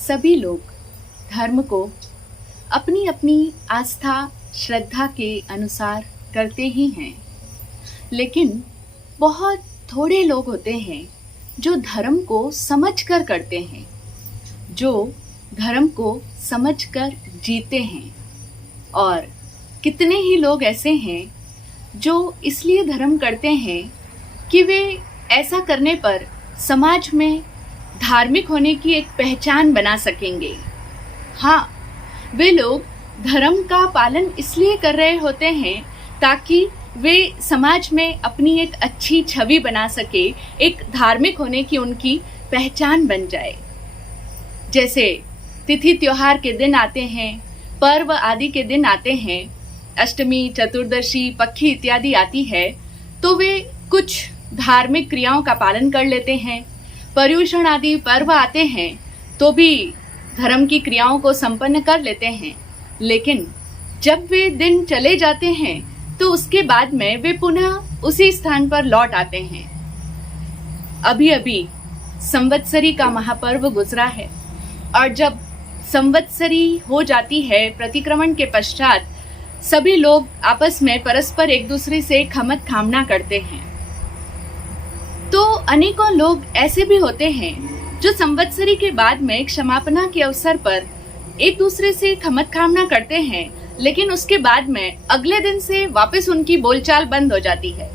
सभी लोग धर्म को अपनी अपनी आस्था श्रद्धा के अनुसार करते ही हैं, लेकिन बहुत थोड़े लोग होते हैं जो धर्म को समझकर करते हैं, जो धर्म को समझकर जीते हैं। और कितने ही लोग ऐसे हैं जो इसलिए धर्म करते हैं कि वे ऐसा करने पर समाज में धार्मिक होने की एक पहचान बना सकेंगे। हाँ, वे लोग धर्म का पालन इसलिए कर रहे होते हैं ताकि वे समाज में अपनी एक अच्छी छवि बना सके, एक धार्मिक होने की उनकी पहचान बन जाए। जैसे तिथि त्योहार के दिन आते हैं, पर्व आदि के दिन आते हैं, अष्टमी, चतुर्दशी, पक्खी इत्यादि आती है, तो वे कुछ धार्मिक क्रियाओं का पालन कर लेते हैं। पर्युषण आदि पर्व आते हैं तो भी धर्म की क्रियाओं को संपन्न कर लेते हैं, लेकिन जब वे दिन चले जाते हैं तो उसके बाद में वे पुनः उसी स्थान पर लौट आते हैं। अभी अभी संवत्सरी का महापर्व गुजरा है, और जब संवत्सरी हो जाती है प्रतिक्रमण के पश्चात सभी लोग आपस में परस्पर एक दूसरे से खमत खामना करते हैं। तो अनेकों लोग ऐसे भी होते हैं जो संवत्सरी के बाद में क्षमापना के अवसर पर एक दूसरे से खमत खामना करते हैं, लेकिन उसके बाद में अगले दिन से वापस उनकी बोलचाल बंद हो जाती है।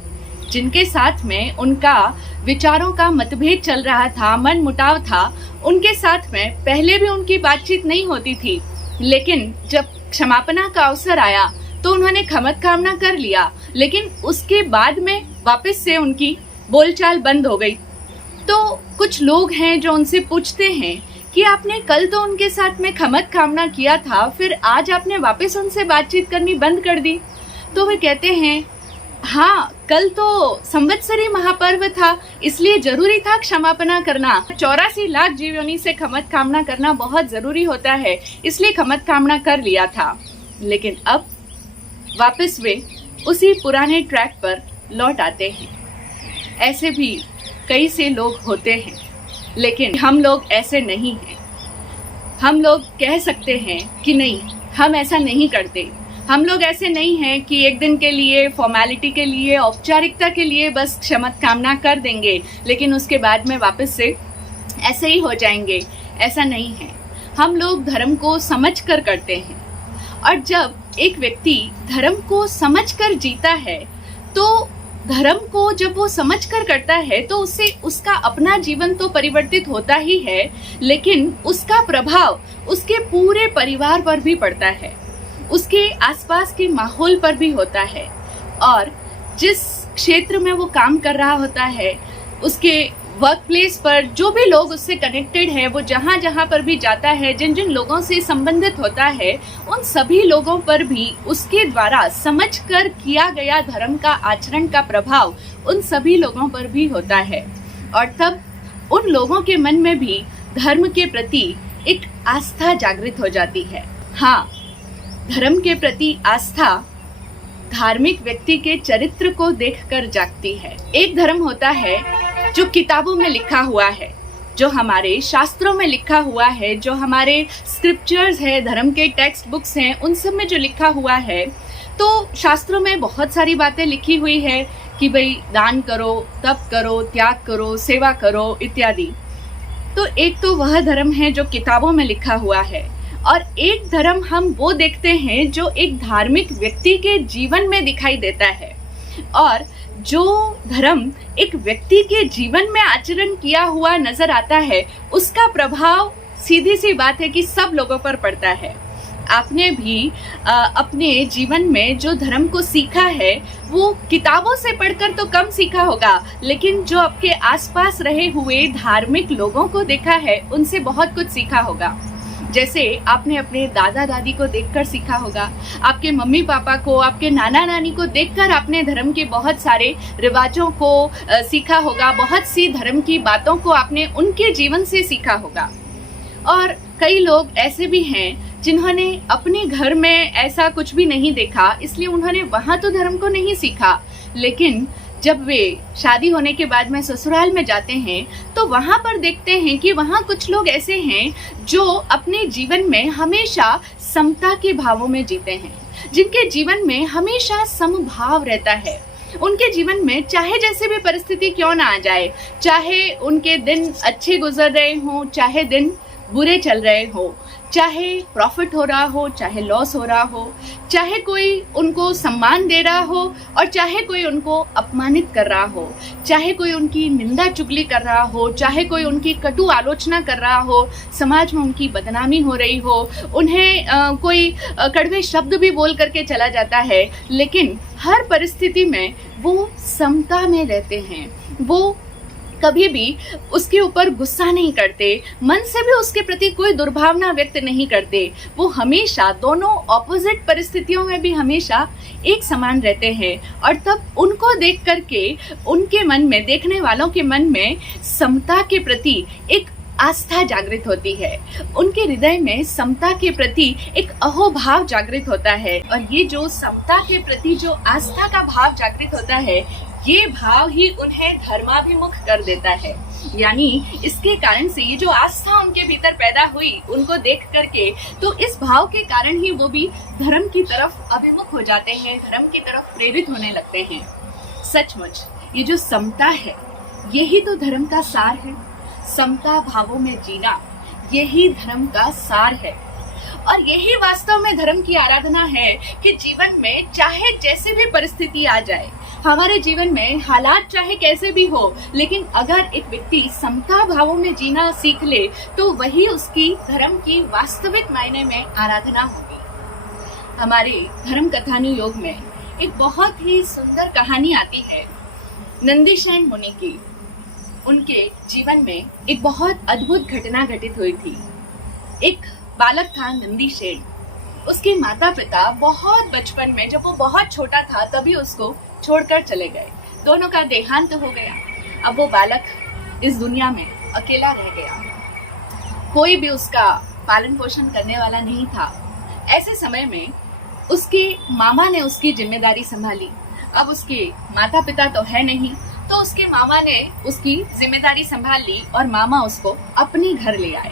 जिनके साथ में उनका विचारों का मतभेद चल रहा था, मन मुटाव था, उनके साथ में पहले भी उनकी बातचीत नहीं होती थी, लेकिन जब क्षमापना का अवसर आया तो उन्होंने खमत कामना कर लिया, लेकिन उसके बाद में वापस से उनकी बोलचाल बंद हो गई। तो कुछ लोग हैं जो उनसे पूछते हैं कि आपने कल तो उनके साथ में खमत कामना किया था, फिर आज आपने वापस उनसे बातचीत करनी बंद कर दी। तो वे कहते हैं, हाँ, कल तो संवत्सरी महापर्व था, इसलिए जरूरी था क्षमापना करना। 84 लाख जीवों से खमत कामना करना बहुत जरूरी होता है, इसलिए खमत कामना कर लिया था। लेकिन अब वापस वे उसी पुराने ट्रैक पर लौट आते हैं। ऐसे भी कई से लोग होते हैं, लेकिन हम लोग ऐसे नहीं हैं। हम लोग कह सकते हैं कि नहीं, हम ऐसा नहीं करते। हम लोग ऐसे नहीं हैं कि एक दिन के लिए, फॉर्मेलिटी के लिए, औपचारिकता के लिए बस क्षमत कामना कर देंगे, लेकिन उसके बाद में वापस से ऐसे ही हो जाएंगे। ऐसा नहीं है। हम लोग धर्म को समझ कर करते हैं, और जब एक व्यक्ति धर्म को समझ कर जीता है, तो धर्म को जब वो समझ कर करता है तो उससे उसका अपना जीवन तो परिवर्तित होता ही है, लेकिन उसका प्रभाव उसके पूरे परिवार पर भी पड़ता है, उसके आसपास के माहौल पर भी होता है, और जिस क्षेत्र में वो काम कर रहा होता है, उसके वर्क प्लेस पर जो भी लोग उससे कनेक्टेड है, वो जहाँ जहाँ पर भी जाता है, जिन जिन लोगों से संबंधित होता है, उन सभी लोगों पर भी उसके द्वारा समझकर किया गया धर्म का आचरण का प्रभाव उन सभी लोगों पर भी होता है। और तब उन लोगों के मन में भी धर्म के प्रति एक आस्था जागृत हो जाती है। हाँ, धर्म के प्रति आस्था धार्मिक व्यक्ति के चरित्र को देखकर जागती है। एक धर्म होता है जो किताबों में लिखा हुआ है, जो हमारे शास्त्रों में लिखा हुआ है, जो हमारे स्क्रिप्चर्स है, धर्म के टेक्स्ट बुक्स हैं, उन सब में जो लिखा हुआ है। तो शास्त्रों में बहुत सारी बातें लिखी हुई है कि भाई दान करो, तप करो, त्याग करो, सेवा करो इत्यादि। तो एक तो वह धर्म है जो किताबों में लिखा हुआ है, और एक धर्म हम वो देखते हैं जो एक धार्मिक व्यक्ति के जीवन में दिखाई देता है। और जो धर्म एक व्यक्ति के जीवन में आचरण किया हुआ नजर आता है, उसका प्रभाव सीधी सी बात है कि सब लोगों पर पड़ता है। आपने भी अपने जीवन में जो धर्म को सीखा है, वो किताबों से पढ़कर तो कम सीखा होगा, लेकिन जो आपके आसपास रहे हुए धार्मिक लोगों को देखा है, उनसे बहुत कुछ सीखा होगा। जैसे आपने अपने दादा दादी को देखकर सीखा होगा, आपके मम्मी पापा को, आपके नाना नानी को देखकर आपने धर्म के बहुत सारे रिवाजों को सीखा होगा, बहुत सी धर्म की बातों को आपने उनके जीवन से सीखा होगा। और कई लोग ऐसे भी हैं जिन्होंने अपने घर में ऐसा कुछ भी नहीं देखा, इसलिए उन्होंने वहां तो धर्म को नहीं सीखा, लेकिन जब वे शादी होने के बाद में ससुराल में जाते हैं तो वहाँ पर देखते हैं कि वहाँ कुछ लोग ऐसे हैं जो अपने जीवन में हमेशा समता के भावों में जीते हैं, जिनके जीवन में हमेशा समभाव रहता है। उनके जीवन में चाहे जैसे भी परिस्थिति क्यों ना आ जाए, चाहे उनके दिन अच्छे गुजर रहे हों, चाहे दिन बुरे चल रहे हो, चाहे प्रॉफिट हो रहा हो, चाहे लॉस हो रहा हो, चाहे कोई उनको सम्मान दे रहा हो और चाहे कोई उनको अपमानित कर रहा हो, चाहे कोई उनकी निंदा चुगली कर रहा हो, चाहे कोई उनकी कटु आलोचना कर रहा हो, समाज में उनकी बदनामी हो रही हो, उन्हें कोई कड़वे शब्द भी बोल करके चला जाता है, लेकिन हर परिस्थिति में वो समता में रहते हैं। वो कभी भी उसके ऊपर गुस्सा नहीं करते, मन से भी उसके प्रति कोई दुर्भावना व्यक्त नहीं करते। वो हमेशा दोनों ऑपोजिट परिस्थितियों में भी हमेशा एक समान रहते हैं और तब उनको देख करके उनके मन में, देखने वालों के मन में समता के प्रति एक आस्था जागृत होती है। उनके हृदय में समता के प्रति एक अहोभाव जागृत होता है और ये जो समता के प्रति जो आस्था का भाव जागृत होता है, ये भाव ही उन्हें धर्माभिमुख कर देता है। यानी इसके कारण से ये जो आस्था उनके भीतर पैदा हुई उनको देख करके, तो इस भाव के कारण ही वो भी धर्म की तरफ अभिमुख हो जाते हैं, धर्म की तरफ प्रेरित होने लगते हैं। सचमुच ये जो समता है, यही तो धर्म का सार है। समता भावों में जीना, यही धर्म का सार है और यही वास्तव में धर्म की आराधना है कि जीवन में चाहे जैसे भी परिस्थिति आ जाए, हमारे जीवन में हालात चाहे कैसे भी हो, लेकिन अगर एक व्यक्ति समता भावों में जीना सीख ले तो वही उसकी धर्म की वास्तविक मायने में आराधना होगी। हमारे धर्म कथानुयोग में एक बहुत ही सुंदर कहानी आती है नंदीसेन मुनि की। उनके जीवन में एक बहुत अद्भुत घटना घटित हुई थी। एक बालक था नंदीसेन। उसके माता पिता बहुत बचपन में, जब वो बहुत छोटा था, तभी उसको छोड़कर चले गए। दोनों का देहांत हो गया। अब वो बालक इस दुनिया में अकेला रह गया। कोई भी उसका पालन पोषण करने वाला नहीं था। ऐसे समय में उसके मामा ने उसकी जिम्मेदारी संभाली। अब उसके माता पिता तो है नहीं, तो उसके मामा ने उसकी जिम्मेदारी संभाल ली और मामा उसको अपने घर ले आए।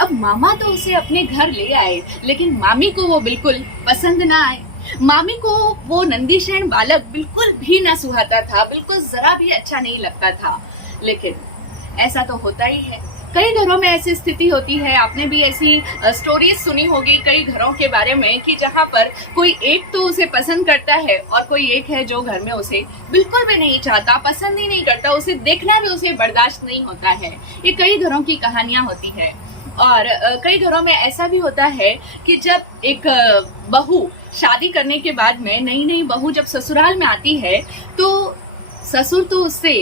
अब मामा तो उसे अपने घर ले आए, लेकिन मामी को वो बिल्कुल पसंद ना आए। मामी को वो नंदीसेन बालक बिल्कुल भी ना सुहाता था, बिल्कुल जरा भी अच्छा नहीं लगता था। लेकिन ऐसा तो होता ही है, कई घरों में ऐसी स्थिति होती है। आपने भी ऐसी स्टोरीज सुनी होगी कई घरों के बारे में कि जहाँ पर कोई एक तो उसे पसंद करता है और कोई एक है जो घर में उसे बिल्कुल भी नहीं चाहता, पसंद ही नहीं करता, उसे देखना भी उसे बर्दाश्त नहीं होता है। ये कई घरों की कहानियां होती है। और कई घरों में ऐसा भी होता है कि जब एक बहू शादी करने के बाद में, नई नई बहू जब ससुराल में आती है, तो ससुर तो उससे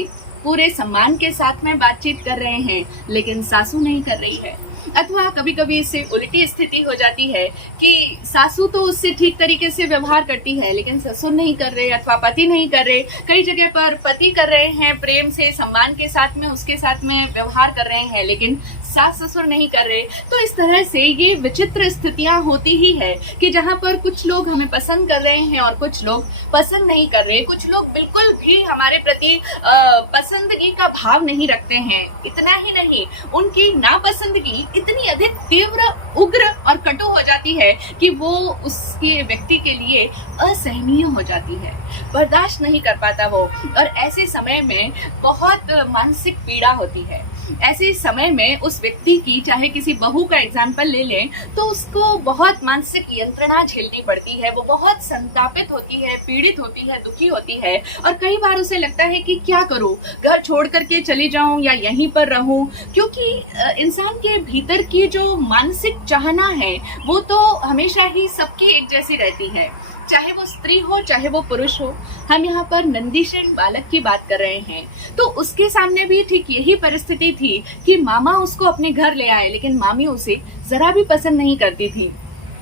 पूरे सम्मान के साथ में बातचीत कर रहे हैं, लेकिन सासू नहीं कर रही है। अथवा कभी कभी इससे उल्टी स्थिति हो जाती है कि सासू तो उससे ठीक तरीके से व्यवहार करती है, लेकिन ससुर नहीं कर रहे अथवा पति नहीं कर रहे। कई जगह पर पति कर रहे हैं, प्रेम से सम्मान के साथ में उसके साथ में व्यवहार कर रहे हैं, लेकिन सास ससुर नहीं कर रहे। तो इस तरह से ये विचित्र स्थितियां होती ही है कि जहाँ पर कुछ लोग हमें पसंद कर रहे हैं और कुछ लोग पसंद नहीं कर रहे। कुछ लोग बिल्कुल भी हमारे प्रति पसंदगी का भाव नहीं रखते हैं। इतना ही नहीं, उनकी नापसंदगी इतनी अधिक तीव्र, उग्र और कटु हो जाती है कि वो उसके व्यक्ति के लिए असहनीय हो जाती है, बर्दाश्त नहीं कर पाता वो। और ऐसे समय में बहुत मानसिक पीड़ा होती है। ऐसे समय में उस व्यक्ति की, चाहे किसी बहू का एग्जाम्पल ले लें, तो उसको बहुत मानसिक यंत्रणा झेलनी पड़ती है। वो बहुत संतापित होती है, पीड़ित होती है, दुखी होती है और कई बार उसे लगता है कि क्या करूं, घर छोड़ करके चली जाऊं या यहीं पर रहूं। क्योंकि इंसान के भीतर की जो मानसिक चाहना है वो तो हमेशा ही सबकी एक जैसी रहती है, चाहे वो स्त्री हो चाहे वो पुरुष हो। हम यहाँ पर नंदीसेन बालक की बात कर रहे हैं, तो उसके सामने भी ठीक यही परिस्थिति थी कि मामा उसको अपने घर ले आए, लेकिन मामी उसे जरा भी पसंद नहीं करती थी।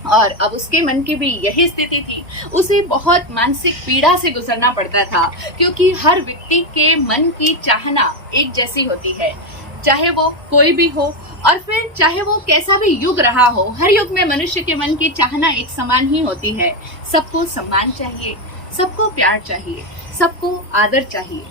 और अब उसके मन की भी यही स्थिति थी। उसे बहुत मानसिक पीड़ा से गुजरना पड़ता था, क्योंकि हर व्यक्ति के मन की चाहना एक जैसी होती है, चाहे वो कोई भी हो और फिर चाहे वो कैसा भी युग रहा हो। हर युग में मनुष्य के मन की चाहना एक समान ही होती है। सबको सम्मान चाहिए, सबको प्यार चाहिए, सबको आदर चाहिए।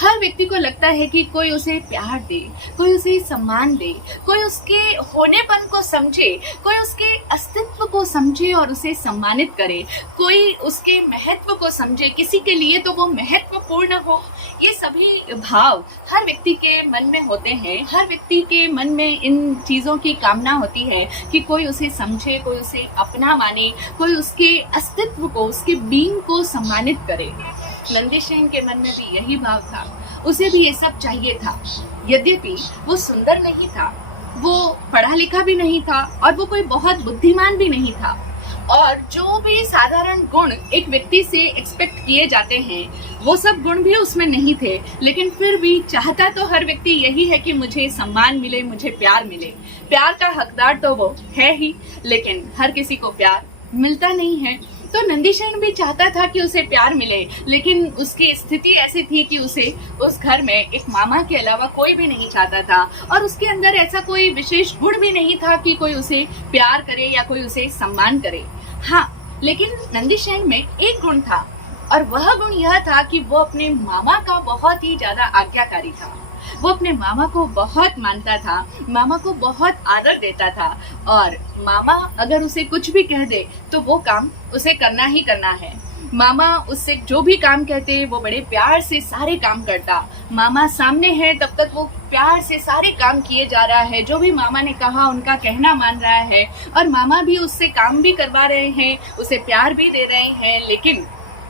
हर व्यक्ति को लगता है कि कोई उसे प्यार दे, कोई उसे सम्मान दे, कोई उसके होनेपन को समझे, कोई उसके अस्तित्व को समझे और उसे सम्मानित करे, कोई उसके महत्व को समझे, किसी के लिए तो वो महत्वपूर्ण हो। ये सभी भाव हर व्यक्ति के मन में होते हैं। हर व्यक्ति के मन में इन चीज़ों की कामना होती है कि कोई उसे समझे, कोई उसे अपना माने, कोई उसके अस्तित्व को, उसके बीइंग को सम्मानित करे। नंदीसेन के मन में भी यही भाव था। उसे भी ये सब चाहिए था। यद्यपि वो सुंदर नहीं था, वो पढ़ा लिखा भी नहीं था और वो कोई बहुत बुद्धिमान भी नहीं था, और जो भी साधारण गुण एक व्यक्ति से एक्सपेक्ट किए जाते हैं वो सब गुण भी उसमें नहीं थे। लेकिन फिर भी चाहता तो हर व्यक्ति यही है कि मुझे सम्मान मिले, मुझे प्यार मिले। प्यार का हकदार तो वो है ही, लेकिन हर किसी को प्यार मिलता नहीं है। तो नंदीसेन भी चाहता था कि उसे प्यार मिले, लेकिन उसकी स्थिति ऐसी थी कि उसे उस घर में एक मामा के अलावा कोई भी नहीं चाहता था, और उसके अंदर ऐसा कोई विशेष गुण भी नहीं था कि कोई उसे प्यार करे या कोई उसे सम्मान करे। हाँ, लेकिन नंदीसेन में एक गुण था, और वह गुण यह था कि वो अपने मामा का बहुत ही ज्यादा आज्ञाकारी था। वो अपने मामा को बहुत मानता था, मामा को बहुत आदर देता था, और मामा अगर उसे कुछ भी कह दे तो वो काम उसे करना ही करना है। मामा उससे जो भी काम कहते वो बड़े प्यार से सारे काम करता। मामा सामने है तब तक वो प्यार से सारे काम किए जा रहा है, जो भी मामा ने कहा उनका कहना मान रहा है, और मामा भी उससे काम भी करवा रहे हैं, उसे प्यार भी दे रहे हैं। लेकिन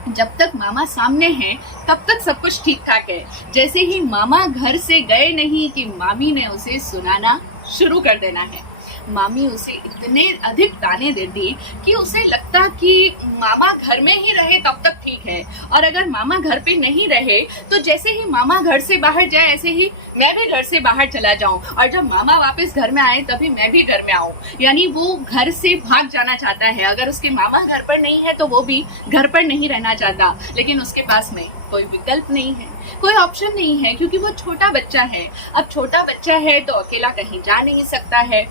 जब तक मामा सामने हैं तब तक सब कुछ ठीक ठाक है। जैसे ही मामा घर से गए नहीं कि मामी ने उसे सुनाना शुरू कर देना है। मामी उसे इतने अधिक ताने देती कि उसे लगता कि मामा घर में ही रहे तब तक ठीक है, और अगर मामा घर पे नहीं रहे तो जैसे ही मामा घर से बाहर जाए ऐसे ही मैं भी घर से बाहर चला जाऊं, और जब मामा वापस घर में आए तभी मैं भी घर में आऊं। यानी वो घर से भाग जाना चाहता है। अगर उसके मामा घर पर नहीं है तो वो भी घर पर नहीं रहना चाहता, लेकिन उसके पास में कोई विकल्प नहीं है, कोई ऑप्शन नहीं है, क्योंकि वो छोटा बच्चा है। अब छोटा बच्चा है तो अकेला कहीं जा नहीं सकता है।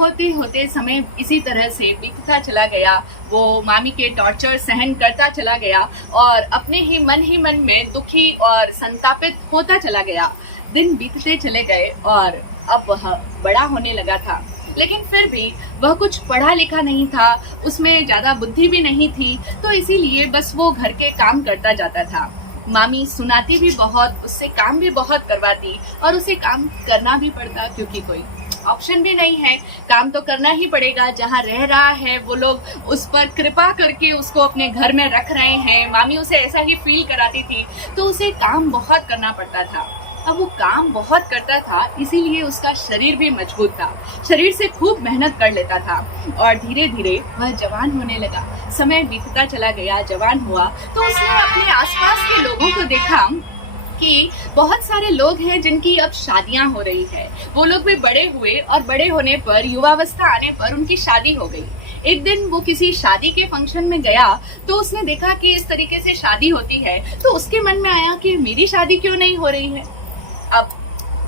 होते होते समय इसी तरह से बीतता चला गया। वो मामी के टॉर्चर सहन करता चला गया और अपने ही मन में दुखी और संतापित होता चला गया। दिन बीतते चले गए और अब वह बड़ा होने लगा था, लेकिन फिर भी वह कुछ पढ़ा लिखा नहीं था, उसमें ज्यादा बुद्धि भी नहीं थी, तो इसीलिए बस वो घर के काम करता जाता था। मामी सुनाती भी बहुत, उससे काम भी बहुत करवाती, और उसे काम करना भी पड़ता क्योंकि कोई ऑप्शन भी नहीं है। काम तो करना ही पड़ेगा। जहाँ रह रहा है वो लोग उस पर कृपा करके उसको अपने घर में रख रहे हैं। मामी उसे ऐसा ही फील कराती थी, तो उसे काम बहुत करना पड़ता था। अब वो काम बहुत करता था, इसीलिए उसका शरीर भी मजबूत था। शरीर से खूब मेहनत कर लेता था और धीरे धीरे वह जवान होने लगा। समय बीतता चला गया, जवान हुआ तो उसने अपने आसपास के लोगों को देखा कि बहुत सारे लोग हैं जिनकी अब शादियां हो रही है। वो लोग भी बड़े हुए और बड़े होने पर, युवावस्था आने पर उनकी शादी हो गई। एक दिन वो किसी शादी के फंक्शन में गया तो उसने देखा कि इस तरीके से शादी होती है, तो उसके मन में आया कि मेरी शादी क्यों नहीं हो रही है। अब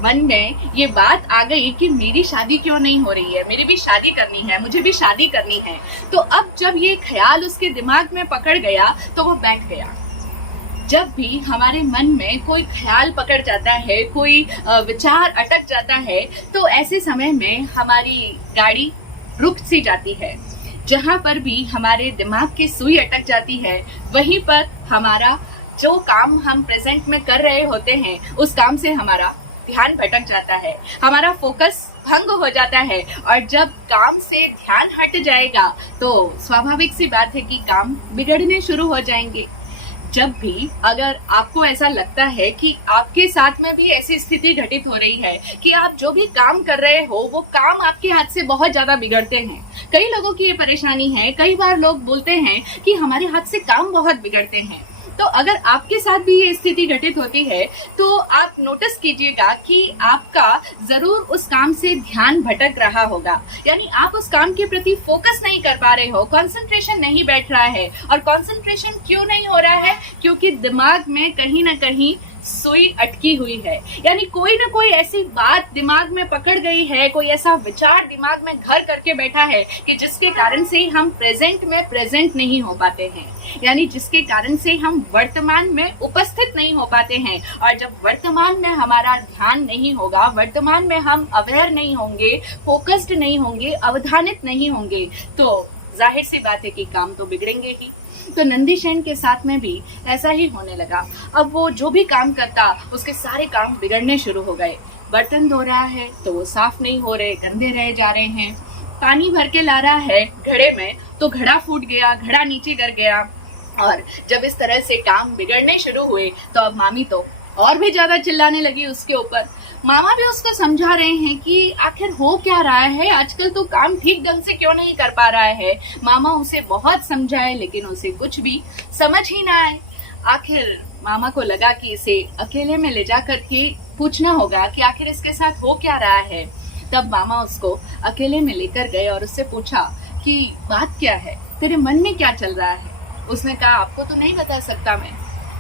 मन में ये बात आ गई कि मेरी शादी क्यों नहीं हो रही है, मेरी भी शादी करनी है, मुझे भी शादी करनी है। तो अब जब ये ख्याल उसके दिमाग में पकड़ गया तो वो बैठ गया। जब भी हमारे मन में कोई ख्याल पकड़ जाता है, कोई विचार अटक जाता है, तो ऐसे समय में हमारी गाड़ी रुक सी जाती है। जहाँ पर भी हमारे दिमाग की सुई अटक जाती है, वहीं पर हमारा जो काम हम प्रेजेंट में कर रहे होते हैं उस काम से हमारा ध्यान भटक जाता है, हमारा फोकस भंग हो जाता है। और जब काम से ध्यान हट जाएगा तो स्वाभाविक सी बात है कि काम बिगड़ने शुरू हो जाएंगे। जब भी अगर आपको ऐसा लगता है कि आपके साथ में भी ऐसी स्थिति घटित हो रही है कि आप जो भी काम कर रहे हो वो काम आपके हाथ से बहुत ज्यादा बिगड़ते हैं, कई लोगों की ये परेशानी है। कई बार लोग बोलते हैं कि हमारे हाथ से काम बहुत बिगड़ते हैं। तो अगर आपके साथ भी ये स्थिति घटित होती है तो आप नोटिस कीजिएगा कि आपका जरूर उस काम से ध्यान भटक रहा होगा। यानी आप उस काम के प्रति फोकस नहीं कर पा रहे हो, कंसंट्रेशन नहीं बैठ रहा है। और कंसंट्रेशन क्यों नहीं हो रहा है? क्योंकि दिमाग में कहीं ना कहीं सुई अटकी हुई है, यानी कोई ना कोई ऐसी बात दिमाग में पकड़ गई है, कोई ऐसा विचार दिमाग में घर करके बैठा है कि जिसके कारण से हम प्रेजेंट में प्रेजेंट नहीं हो पाते हैं, यानी जिसके कारण से हम वर्तमान में उपस्थित नहीं हो पाते हैं। और जब वर्तमान में हमारा ध्यान नहीं होगा, वर्तमान में हम अवेयर नहीं होंगे, फोकस्ड नहीं होंगे, अवधानित नहीं होंगे, तो जाहिर सी बात है कि काम तो बिगड़ेंगे ही। तो नंदीसेन के साथ में भी ऐसा ही होने लगा। अब वो जो भी काम करता उसके सारे काम बिगड़ने शुरू हो गए। बर्तन धो रहा है तो वो साफ नहीं हो रहे, गंदे रह जा रहे हैं। पानी भर के ला रहा है घड़े में तो घड़ा फूट गया, घड़ा नीचे गिर गया। और जब इस तरह से काम बिगड़ने शुरू हुए तो अब मामी तो और भी ज्यादा चिल्लाने लगी उसके ऊपर। मामा भी उसको समझा रहे हैं कि आखिर हो क्या रहा है, आजकल तो काम ठीक ढंग से क्यों नहीं कर पा रहा है। मामा उसे बहुत समझाए लेकिन उसे कुछ भी समझ ही ना आए। आखिर मामा को लगा कि इसे अकेले में ले जा करके पूछना होगा कि आखिर इसके साथ हो क्या रहा है। तब मामा उसको अकेले में लेकर गए और उससे पूछा कि बात क्या है, तेरे मन में क्या चल रहा है। उसने कहा आपको तो नहीं बता सकता मैं।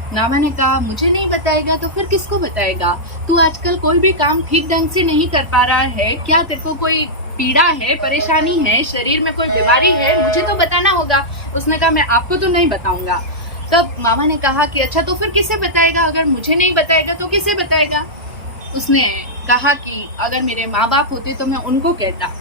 मामा ने कहा मुझे नहीं बताएगा तो फिर किसको बताएगा, तू आजकल कोई भी काम ठीक ढंग से नहीं कर पा रहा है, क्या तेरे को कोई पीड़ा है, परेशानी है, शरीर में कोई बीमारी है, मुझे तो बताना होगा। उसने कहा मैं आपको तो नहीं बताऊंगा। तब मामा ने कहा कि अच्छा तो फिर किसे बताएगा, अगर मुझे नहीं बताएगा तो किसे बताएगा। उसने कहा कि अगर मेरे माँ बाप होते तो मैं उनको कहता।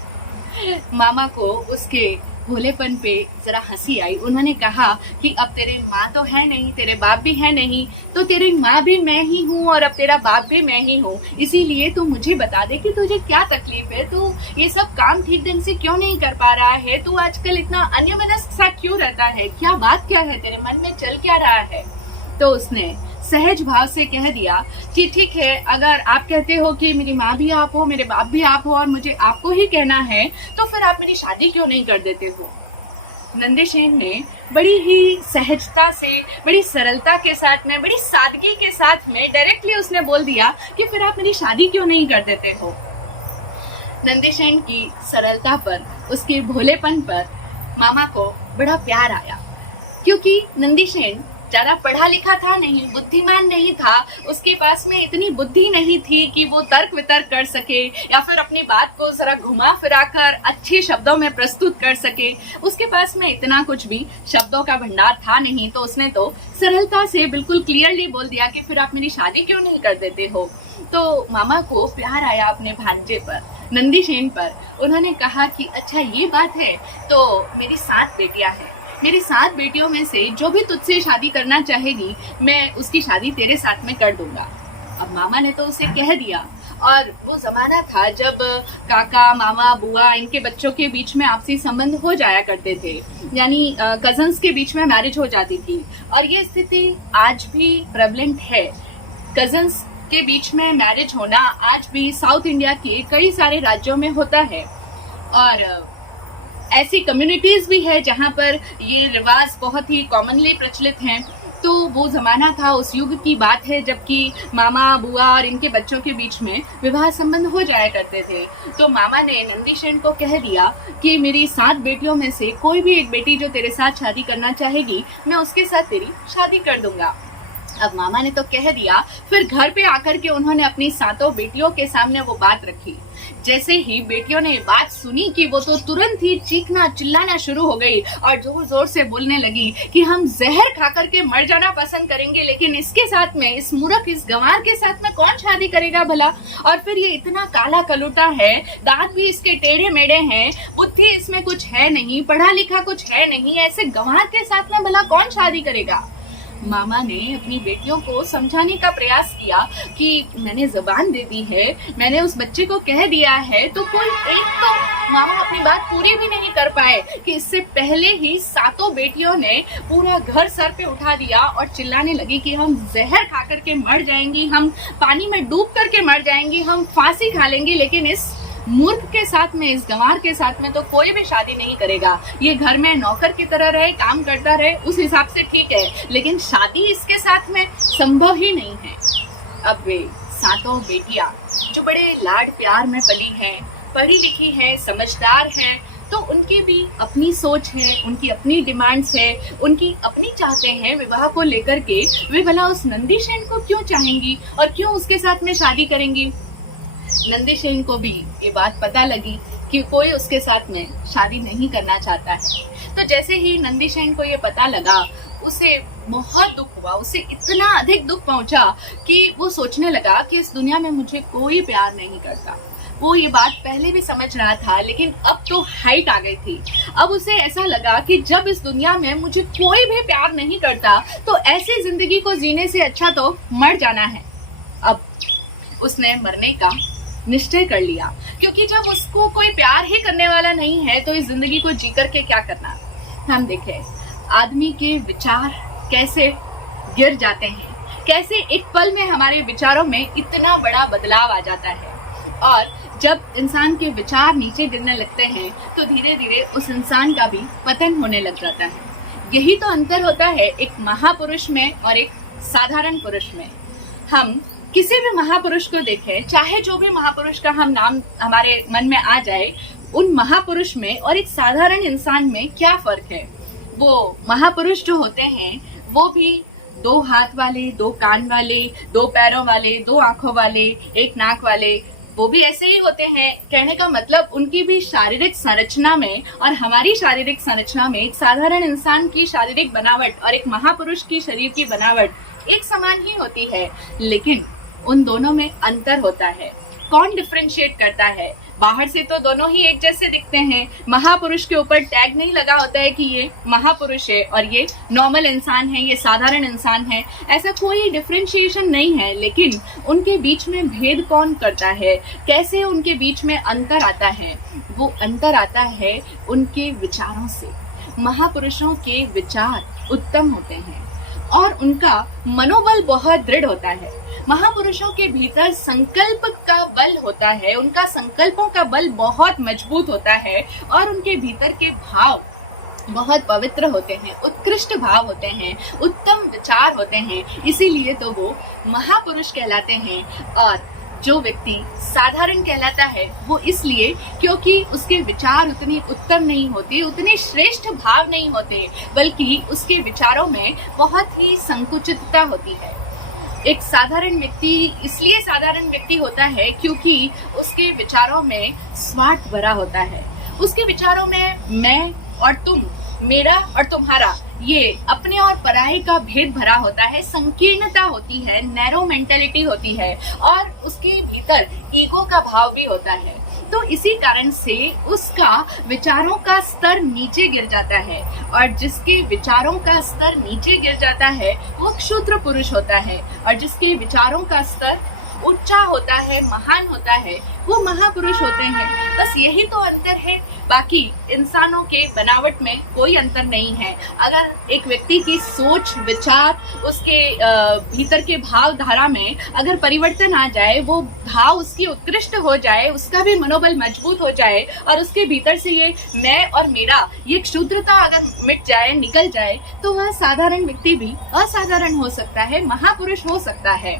मामा को उसके भोलेपन पे जरा हंसी आई। उन्होंने कहा कि अब तेरे माँ तो है नहीं, तेरे बाप भी है नहीं, तो तेरी माँ भी मैं ही हूँ और अब तेरा बाप भी मैं ही हूँ, इसीलिए तू मुझे बता दे कि तुझे क्या तकलीफ है, तू ये सब काम ठीक ढंग से क्यों नहीं कर पा रहा है, तू आजकल इतना अन्यमनस्क सा क्यों रहता है, क्या बात क्या है, तेरे मन में चल क्या रहा है। तो उसने सहज भाव से कह दिया कि ठीक है, अगर आप कहते हो कि मेरी माँ भी आप हो, मेरे बाप भी आप हो और मुझे आपको ही कहना है, तो फिर आप मेरी शादी क्यों नहीं कर देते हो। नंदीसेन ने बड़ी ही सहजता से, बड़ी सरलता के साथ में, बड़ी सादगी के साथ में डायरेक्टली उसने बोल दिया कि फिर आप मेरी शादी क्यों नहीं कर देते हो। नंदीसेन की सरलता पर, उसके भोलेपन पर मामा को बड़ा प्यार आया, क्योंकि नंदीसेन ज्यादा पढ़ा लिखा था नहीं, बुद्धिमान नहीं था, उसके पास में इतनी बुद्धि नहीं थी कि वो तर्क वितर्क कर सके या फिर अपनी बात को जरा घुमा फिरा कर अच्छे शब्दों में प्रस्तुत कर सके। उसके पास में इतना कुछ भी शब्दों का भंडार था नहीं, तो उसने तो सरलता से बिल्कुल क्लियरली बोल दिया कि फिर आप मेरी शादी क्यों नहीं कर देते हो। तो मामा को प्यार आया अपने भांजे पर, नंदीसेन पर। उन्होंने कहा कि अच्छा ये बात है, तो मेरी 7 बेटियां हैं, मेरी 7 बेटियों में से जो भी तुझसे शादी करना चाहेगी मैं उसकी शादी तेरे साथ में कर दूंगा। अब मामा ने तो उसे कह दिया। और वो जमाना था जब काका, मामा, बुआ इनके बच्चों के बीच में आपसी संबंध हो जाया करते थे, यानी कजन्स के बीच में मैरिज हो जाती थी। और ये स्थिति आज भी प्रेवलेंट है। कजन्स के बीच में मैरिज होना आज भी साउथ इंडिया के कई सारे राज्यों में होता है। और ऐसी कम्युनिटीज भी है जहाँ पर ये रिवाज बहुत ही कॉमनली प्रचलित हैं। तो वो जमाना था, उस युग की बात है जबकि मामा, बुआ और इनके बच्चों के बीच में विवाह संबंध हो जाया करते थे। तो मामा ने नंदीसेन को कह दिया कि मेरी 7 बेटियों में से कोई भी एक बेटी जो तेरे साथ शादी करना चाहेगी मैं उसके साथ तेरी शादी कर दूंगा। अब मामा ने तो कह दिया, फिर घर पे आकर के उन्होंने अपनी 7 बेटियों के सामने वो बात रखी। जैसे ही बेटियों ने बात सुनी कि वो तो तुरंत ही चीखना चिल्लाना शुरू हो गई और जोर जोर से बोलने लगी कि हम जहर खा करके मर जाना पसंद करेंगे, लेकिन इसके साथ में, इस मूर्ख, इस गंवार के साथ में कौन शादी करेगा भला। और फिर ये इतना काला कलूटा है, दांत भी इसके टेढ़े मेढ़े हैं, बुद्धि इसमें कुछ है नहीं, पढ़ा लिखा कुछ है नहीं, ऐसे गंवार के साथ में भला कौन शादी करेगा। मामा ने अपनी बेटियों को समझाने का प्रयास किया कि मैंने जबान दे दी है, मैंने उस बच्चे को कह दिया है, तो कोई एक तो मामा अपनी बात पूरी भी नहीं कर पाए कि इससे पहले ही 7 बेटियों ने पूरा घर सर पे उठा दिया और चिल्लाने लगी कि हम जहर खा करके मर जाएंगी, हम पानी में डूब करके मर जाएंगी, हम फांसी खा लेंगे, लेकिन इस मूर्ख के साथ में, इस गंवार के साथ में तो कोई भी शादी नहीं करेगा। ये घर में नौकर की तरह रहे, काम करता रहे, उस हिसाब से ठीक है, लेकिन शादी इसके साथ में संभव ही नहीं है। अब वे 7 बेटियां जो बड़े लाड प्यार में पली हैं, पढ़ी लिखी हैं, समझदार हैं, तो उनकी भी अपनी सोच है, उनकी अपनी डिमांड्स है, उनकी अपनी चाहते हैं विवाह को लेकर के। वे भला उस नंदीसेन को क्यों चाहेंगी और क्यों उसके साथ में शादी करेंगी? नंदीसेन को भी ये बात पता लगी कि कोई उसके साथ में शादी नहीं करना चाहता है। तो जैसे ही नंदीसेन को ये पता लगा, उसे बहुत दुख हुआ, उसे इतना अधिक दुख पहुंचा कि वो सोचने लगा कि इस दुनिया में मुझे कोई प्यार नहीं करता। वो ये बात पहले भी समझ रहा था, लेकिन अब तो हाइट आ गई थी। अब उसे ऐसा लगा कि जब इस दुनिया में मुझे कोई भी प्यार नहीं करता, तो ऐसी जिंदगी को जीने से अच्छा तो मर जाना है। अब उसने मरने का निश्चय कर लिया, क्योंकि जब उसको कोई प्यार ही करने वाला नहीं है तो इस जिंदगी को जी करके क्या करना। हम देखें आदमी के विचार कैसे गिर जाते हैं, कैसे एक पल में हमारे विचारों में इतना बड़ा बदलाव आ जाता है। और जब इंसान के विचार नीचे गिरने लगते हैं तो धीरे धीरे उस इंसान का भी पतन होने लग जाता है। यही तो अंतर होता है एक महापुरुष में और एक साधारण पुरुष में। हम किसी भी महापुरुष को देखें, चाहे जो भी महापुरुष का हम नाम हमारे मन में आ जाए, उन महापुरुष में और एक साधारण इंसान में क्या फर्क है। वो महापुरुष जो होते हैं वो भी 2 हाथ वाले, 2 कान वाले, 2 पैरों वाले, 2 आंखों वाले, 1 नाक वाले, वो भी ऐसे ही होते हैं। कहने का मतलब उनकी भी शारीरिक संरचना में और हमारी शारीरिक संरचना में एक साधारण इंसान की शारीरिक बनावट और एक महापुरुष की शरीर की बनावट एक समान ही होती है, लेकिन उन दोनों में अंतर होता है। कौन डिफरेंशिएट करता है? बाहर से तो दोनों ही एक जैसे दिखते हैं। महापुरुष के ऊपर टैग नहीं लगा होता है कि ये महापुरुष है और ये नॉर्मल इंसान है, ये साधारण इंसान है। ऐसा कोई डिफरेंशिएशन नहीं है, लेकिन उनके बीच में भेद कौन करता है? कैसे उनके बीच में अंतर आता है? वो अंतर आता है उनके विचारों से। महापुरुषों के विचार उत्तम होते हैं और उनका मनोबल बहुत दृढ़ होता है। महापुरुषों के भीतर संकल्प का बल होता है, उनका संकल्पों का बल बहुत मजबूत होता है और उनके भीतर के भाव बहुत पवित्र होते हैं, उत्कृष्ट भाव होते हैं, उत्तम विचार होते हैं। इसीलिए तो वो महापुरुष कहलाते हैं। और जो व्यक्ति साधारण कहलाता है वो इसलिए क्योंकि उसके विचार उतने उत्तम नहीं होते, उतने श्रेष्ठ भाव नहीं होते, बल्कि उसके विचारों में बहुत ही संकुचितता होती है। एक साधारण व्यक्ति इसलिए साधारण व्यक्ति होता है क्योंकि उसके विचारों में स्वार्थ भरा होता है। उसके विचारों में मैं और तुम, मेरा और तुम्हारा, ये अपने और पराये का भेद भरा होता है, संकीर्णता होती है, नैरो मेंटेलिटी होती है और उसके भीतर ईगो का भाव भी होता है। तो इसी कारण से उसका विचारों का स्तर नीचे गिर जाता है और जिसके विचारों का स्तर नीचे गिर जाता है वो क्षुद्र पुरुष होता है और जिसके विचारों का स्तर ऊंचा होता है, महान होता है, वो महापुरुष होते हैं। बस यही तो अंतर है, बाकी इंसानों के बनावट में कोई अंतर नहीं है। अगर एक व्यक्ति की सोच, विचार, उसके भीतर के भाव धारा में अगर परिवर्तन आ जाए, वो भाव उसकी उत्कृष्ट हो जाए, उसका भी मनोबल मजबूत हो जाए और उसके भीतर से ये मैं और मेरा, ये क्षुद्रता अगर मिट जाए, निकल जाए, तो वह साधारण व्यक्ति भी असाधारण हो सकता है, महापुरुष हो सकता है।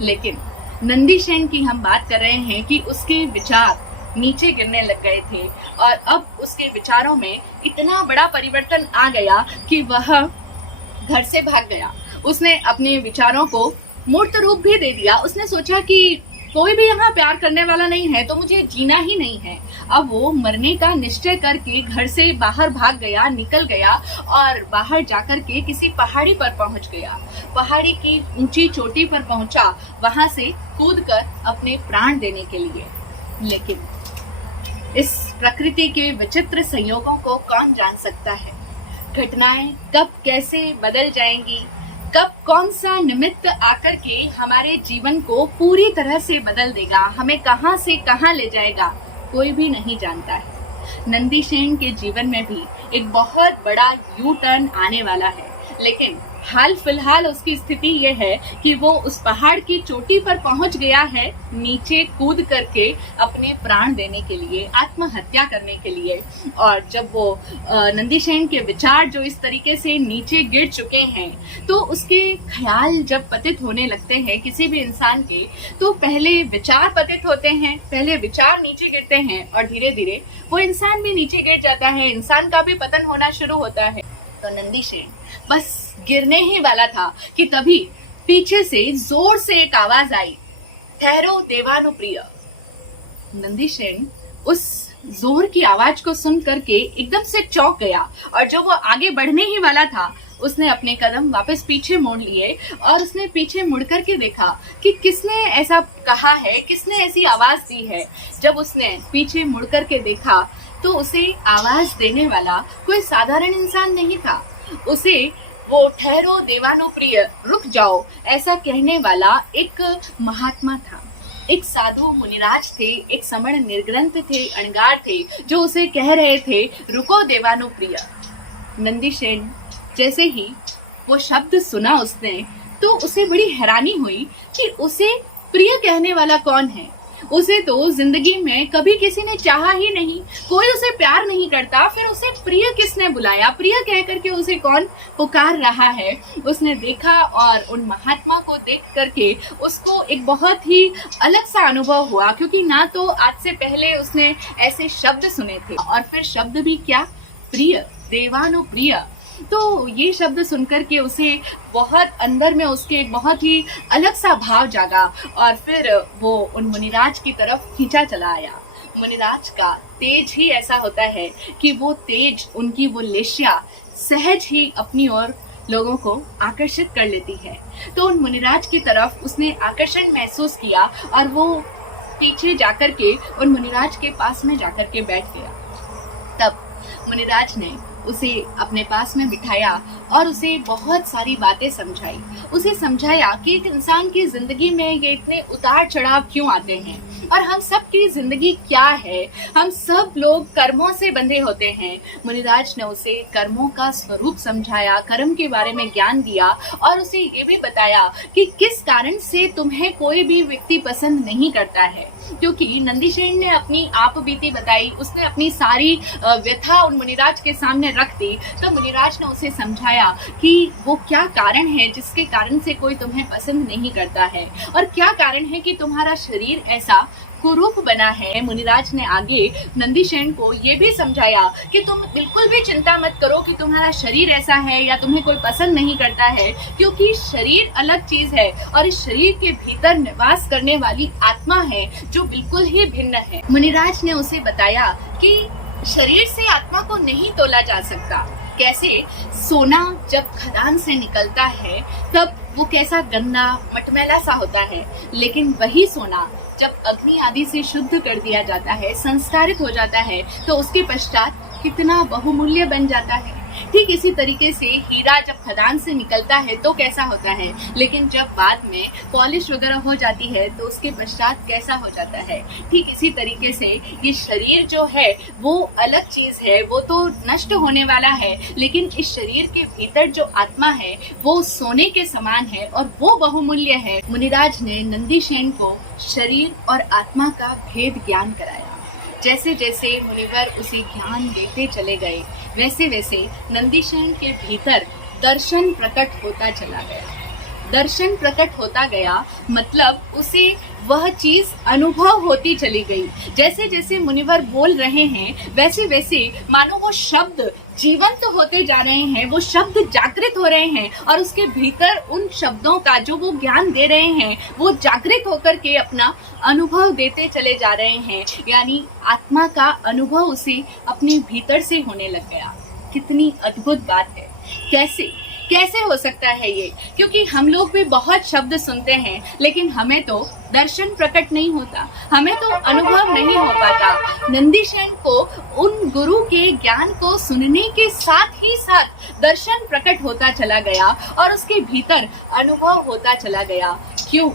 लेकिन नंदीसेन की हम बात कर रहे हैं कि उसके विचार नीचे गिरने लग गए थे और अब उसके विचारों में इतना बड़ा परिवर्तन आ गया कि वह घर से भाग गया। उसने अपने विचारों को मूर्त रूप भी दे दिया। उसने सोचा कि कोई भी यहाँ प्यार करने वाला नहीं है तो मुझे जीना ही नहीं है। अब वो मरने का निश्चय करके घर से बाहर भाग गया, निकल गया और बाहर जाकर के किसी पहाड़ी पर पहुंच गया। पहाड़ी की ऊंची चोटी पर पहुंचा, वहां से कूदकर अपने प्राण देने के लिए। लेकिन इस प्रकृति के विचित्र संयोगों को कौन जान सकता है? घटनाएं कब कैसे बदल जाएंगी, कब कौन सा निमित्त आकर के हमारे जीवन को पूरी तरह से बदल देगा, हमें कहां से कहां ले जाएगा, कोई भी नहीं जानता है। नंदीसेन के जीवन में भी एक बहुत बड़ा यू टर्न आने वाला है, लेकिन हाल फिलहाल उसकी स्थिति ये है कि वो उस पहाड़ की चोटी पर पहुंच गया है, नीचे कूद करके अपने प्राण देने के लिए, आत्महत्या करने के लिए। और जब वो नंदीसेन के विचार जो इस तरीके से नीचे गिर चुके हैं, तो उसके ख्याल जब पतित होने लगते हैं किसी भी इंसान के, तो पहले विचार पतित होते हैं, पहले विचार नीचे गिरते हैं और धीरे धीरे वो इंसान भी नीचे गिर जाता है, इंसान का भी पतन होना शुरू होता है। तो नंदीसेन बस गिरने ही वाला था कि तभी पीछे से जोर से एक आवाज आई, ठहरो देवानुप्रिय। नंदीसेन उस जोर की आवाज को सुन करके एकदम से चौंक गया और जो वो आगे बढ़ने ही वाला था, उसने अपने कदम वापस पीछे मोड़ लिए और उसने पीछे मुड़ करके देखा कि किसने ऐसा कहा है, किसने ऐसी आवाज दी है। जब उसने पीछे मुड़ करके देखा तो उसे आवाज देने वाला कोई साधारण इंसान नहीं था, उसे वो ठहरो देवानुप्रिय, रुक जाओ, ऐसा कहने वाला एक महात्मा था, एक साधु मुनिराज थे, एक समण निर्ग्रंथ थे, अणगार थे, जो उसे कह रहे थे रुको देवानुप्रिय। नंदीसेन जैसे ही वो शब्द सुना उसने, तो उसे बड़ी हैरानी हुई कि उसे प्रिय कहने वाला कौन है। उसे तो जिंदगी में कभी किसी ने चाहा ही नहीं, कोई उसे प्यार नहीं करता, फिर उसे प्रिय किसने बुलाया, प्रिय कह करके उसे कौन पुकार रहा है। उसने देखा और उन महात्मा को देख करके उसको एक बहुत ही अलग सा अनुभव हुआ, क्योंकि ना तो आज से पहले उसने ऐसे शब्द सुने थे और फिर शब्द भी क्या, प्रिय, देवानुप्रिय। तो ये शब्द सुनकर के उसे बहुत अंदर में उसके एक बहुत ही अलग सा भाव जागा और फिर वो उन मुनिराज की तरफ खींचा चला आया। मुनिराज का तेज ही ऐसा होता है कि वो तेज, उनकी वो लेशिया सहज ही अपनी ओर लोगों को आकर्षित कर लेती है। तो उन मुनिराज की तरफ उसने आकर्षण महसूस किया और वो पीछे जाकर के उन मुनिराज के पास में जाकर के बैठ गया। तब मुनिराज ने उसे अपने पास में बिठाया और उसे बहुत सारी बातें समझाई। उसे समझाया कि एक इंसान की जिंदगी में ये इतने उतार चढ़ाव क्यों आते हैं और हम सब की जिंदगी क्या है, हम सब लोग कर्मों से बंधे होते हैं। मुनिराज ने उसे कर्मों का स्वरूप समझाया, कर्म के बारे में ज्ञान दिया और उसे ये भी बताया कि किस कारण से तुम्हें कोई भी व्यक्ति पसंद नहीं करता है। क्योंकि नंदीसेन ने अपनी आप बीती बताई, उसने अपनी सारी व्यथा उन मुनिराज के सामने रख दी। तो मुनिराज ने उसे समझाया कि वो क्या कारण है जिसके कारण से कोई तुम्हें पसंद नहीं करता है और क्या कारण है कि तुम्हारा शरीर ऐसा कुरूप बना है। मुनिराज ने आगे नंदीसेन को ये भी समझाया कि तुम बिल्कुल भी चिंता मत करो कि तुम्हारा शरीर ऐसा है या तुम्हें कोई पसंद नहीं करता है, क्योंकि शरीर अलग चीज है और इस शरीर के भीतर निवास करने वाली आत्मा है जो बिल्कुल ही भिन्न है। मुनिराज ने उसे बताया कि शरीर से आत्मा को नहीं तोला जा सकता। कैसे सोना जब खदान से निकलता है तब वो कैसा गंदा मटमैला सा होता है, लेकिन वही सोना जब अग्नि आदि से शुद्ध कर दिया जाता है, संस्कारित हो जाता है, तो उसके पश्चात कितना बहुमूल्य बन जाता है। ठीक इसी तरीके से हीरा जब खदान से निकलता है तो कैसा होता है, लेकिन जब बाद में पॉलिश वगैरह हो जाती है तो उसके पश्चात कैसा हो जाता है। ठीक इसी तरीके से ये शरीर जो है वो अलग चीज है, वो तो नष्ट होने वाला है, लेकिन इस शरीर के भीतर जो आत्मा है वो सोने के समान है और वो बहुमूल्य है। मुनिराज ने नंदीसेन को शरीर और आत्मा का भेद ज्ञान कराया। जैसे जैसे मुनिवर उसे ज्ञान देते चले गए, वैसे वैसे नंदीसेन के भीतर दर्शन प्रकट होता चला गया। दर्शन प्रकट होता गया मतलब उसे वह चीज अनुभव होती चली गई। जैसे जैसे मुनिवर बोल रहे हैं वैसे वैसे मानो वो शब्द जीवंत होते जा रहे हैं, वो शब्द जागृत हो रहे हैं और उसके भीतर उन शब्दों का जो वो ज्ञान दे रहे हैं वो जागृत होकर के अपना अनुभव देते चले जा रहे हैं। यानी आत्मा का अनुभव उसे अपने भीतर से होने लग गया। कितनी अद्भुत बात है। कैसे कैसे हो सकता है ये? क्योंकि हम लोग भी बहुत शब्द सुनते हैं लेकिन हमें तो दर्शन प्रकट नहीं होता, हमें तो अनुभव नहीं हो पाता। नंदीसेन को उन गुरु के ज्ञान को सुनने के साथ ही साथ दर्शन प्रकट होता चला गया और उसके भीतर अनुभव होता चला गया। क्यों?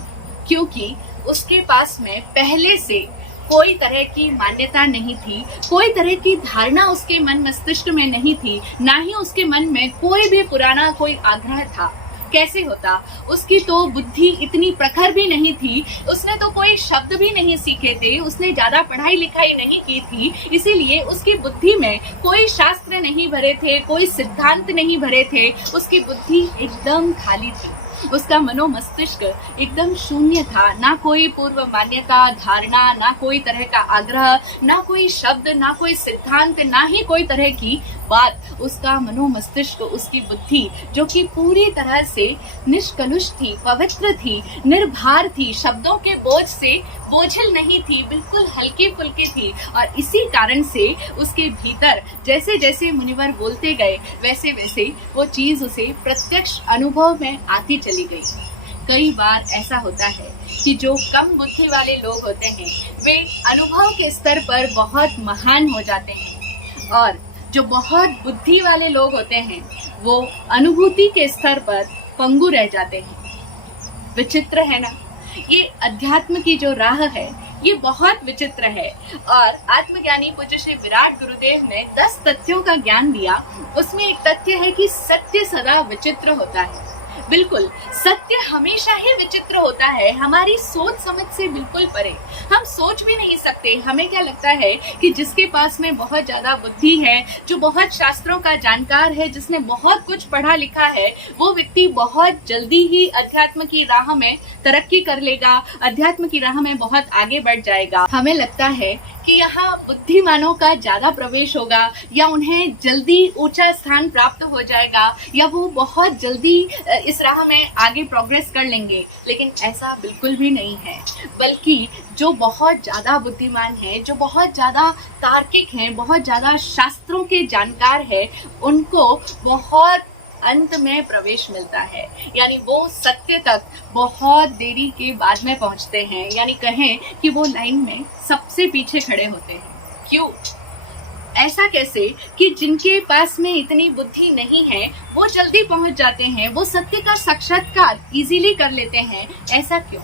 क्योंकि उसके पास में पहले से कोई तरह की मान्यता नहीं थी, कोई तरह की धारणा उसके मन मस्तिष्क में नहीं थी, ना ही उसके मन में कोई भी पुराना कोई आग्रह था। कैसे होता? उसकी तो बुद्धि इतनी प्रखर भी नहीं थी, उसने तो कोई शब्द भी नहीं सीखे थे, उसने ज्यादा पढ़ाई लिखाई नहीं की थी, इसीलिए उसकी बुद्धि में कोई शास्त्र नहीं भरे थे, कोई सिद्धांत नहीं भरे थे, उसकी बुद्धि एकदम खाली थी, उसका मनोमस्तिष्क एकदम शून्य था। ना कोई पूर्व मान्यता, धारणा, ना कोई तरह का आग्रह, ना कोई शब्द, ना कोई सिद्धांत, ना ही कोई तरह की बात। उसका मनोमस्तिष्क, उसकी बुद्धि जो कि पूरी तरह से निष्कलुष थी, पवित्र थी, निर्भर थी, शब्दों के बोझ से बोझिल नहीं थी, बिल्कुल हल्की फुल्की थी। और इसी कारण से उसके भीतर जैसे जैसे मुनिवर बोलते गए वैसे वैसे वो चीज उसे प्रत्यक्ष अनुभव में आती चली गई। कई बार ऐसा होता है कि जो कम बुद्धि वाले लोग होते हैं वे अनुभव के स्तर पर बहुत महान हो जाते हैं, और जो बहुत बुद्धि वाले लोग होते हैं वो अनुभूति के स्तर पर पंगु रह जाते हैं। विचित्र है ना? ये अध्यात्म की जो राह है ये बहुत विचित्र है। और आत्मज्ञानी पूज्य श्री विराट गुरुदेव ने 10 तथ्यों का ज्ञान दिया। उसमें एक तथ्य है कि सत्य सदा विचित्र होता है। बिल्कुल, सत्य हमेशा ही विचित्र होता है, हमारी सोच समझ से बिल्कुल परे। हम सोच भी नहीं सकते। हमें क्या लगता है कि जिसके पास में बहुत ज्यादा बुद्धि है, जो बहुत शास्त्रों का जानकार है, जिसने बहुत कुछ पढ़ा लिखा है, वो व्यक्ति बहुत जल्दी ही अध्यात्म की राह में तरक्की कर लेगा, अध्यात्म की राह में बहुत आगे बढ़ जाएगा। हमें लगता है कि यहाँ बुद्धिमानों का ज्यादा प्रवेश होगा, या उन्हें जल्दी ऊंचा स्थान प्राप्त हो जाएगा, या वो बहुत जल्दी इस राह में आगे प्रोग्रेस कर लेंगे। लेकिन ऐसा बिल्कुल भी नहीं है, बल्कि जो बहुत ज्यादा बुद्धिमान है, जो बहुत ज्यादा तार्किक हैं, बहुत ज्यादा शास्त्रों के जानकार है, उनको बहुत अंत में प्रवेश मिलता है। यानी वो सत्य तक बहुत देरी के बाद में पहुंचते हैं, यानी कहें कि वो लाइन में सबसे पीछे खड़े होते हैं। क्यों? ऐसा कैसे कि जिनके पास में इतनी बुद्धि नहीं है वो जल्दी पहुंच जाते हैं, वो सत्य का साक्षात्कार इजीली कर लेते हैं? ऐसा क्यों?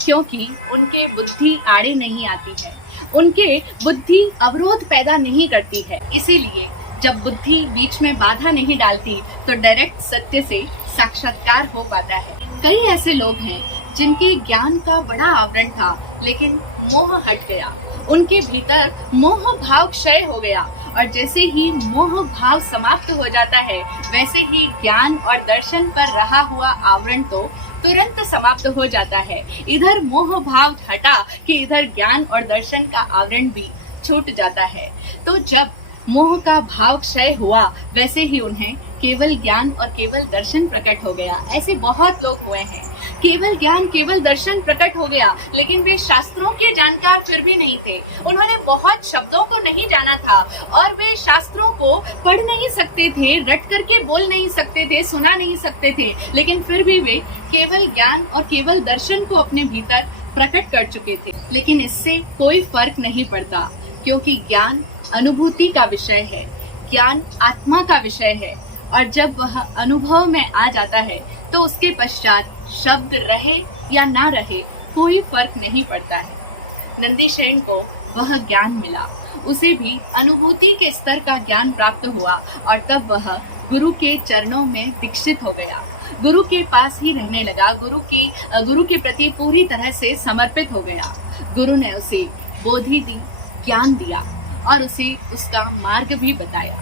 क्योंकि उनके बुद्धि आड़े नहीं आती है, उनके बुद्धि अवरोध पैदा नहीं करती है। इसीलिए जब बुद्धि बीच में बाधा नहीं डालती तो डायरेक्ट सत्य से साक्षात्कार हो पाता है। कई ऐसे लोग हैं जिनके ज्ञान का बड़ा आवरण था, लेकिन मोह हट गया, उनके भीतर मोह भाव क्षय हो गया, और जैसे ही मोह भाव समाप्त हो जाता है वैसे ही ज्ञान और दर्शन पर रहा हुआ आवरण तो तुरंत समाप्त हो जाता है। इधर मोह भाव हटा कि इधर ज्ञान और दर्शन का आवरण भी छूट जाता है। तो जब मोह का भाव क्षय हुआ वैसे ही उन्हें केवल ज्ञान और केवल दर्शन प्रकट हो गया। ऐसे बहुत लोग हुए हैं, केवल ज्ञान केवल दर्शन प्रकट हो गया, लेकिन वे शास्त्रों के जानकार फिर भी नहीं थे। उन्होंने बहुत शब्दों को नहीं जाना था, और वे शास्त्रों को पढ़ नहीं सकते थे, रट करके बोल नहीं सकते थे, सुना नहीं सकते थे, लेकिन फिर भी वे केवल ज्ञान और केवल दर्शन को अपने भीतर प्रकट कर चुके थे। लेकिन इससे कोई फर्क नहीं पड़ता, क्योंकि ज्ञान अनुभूति का विषय है, ज्ञान आत्मा का विषय है, और जब वह अनुभव में आ जाता है तो उसके पश्चात शब्द रहे या ना रहे कोई फर्क नहीं पड़ता है। नंदीशेन को वह ज्ञान मिला, उसे भी अनुभूति के स्तर का ज्ञान प्राप्त हुआ, और तब वह गुरु के चरणों में दीक्षित हो गया, गुरु के पास ही रहने लगा, गुरु के प्रति पूरी तरह से समर्पित हो गया। गुरु ने उसे बोधि दी, ज्ञान दिया, और उसे उसका मार्ग भी बताया।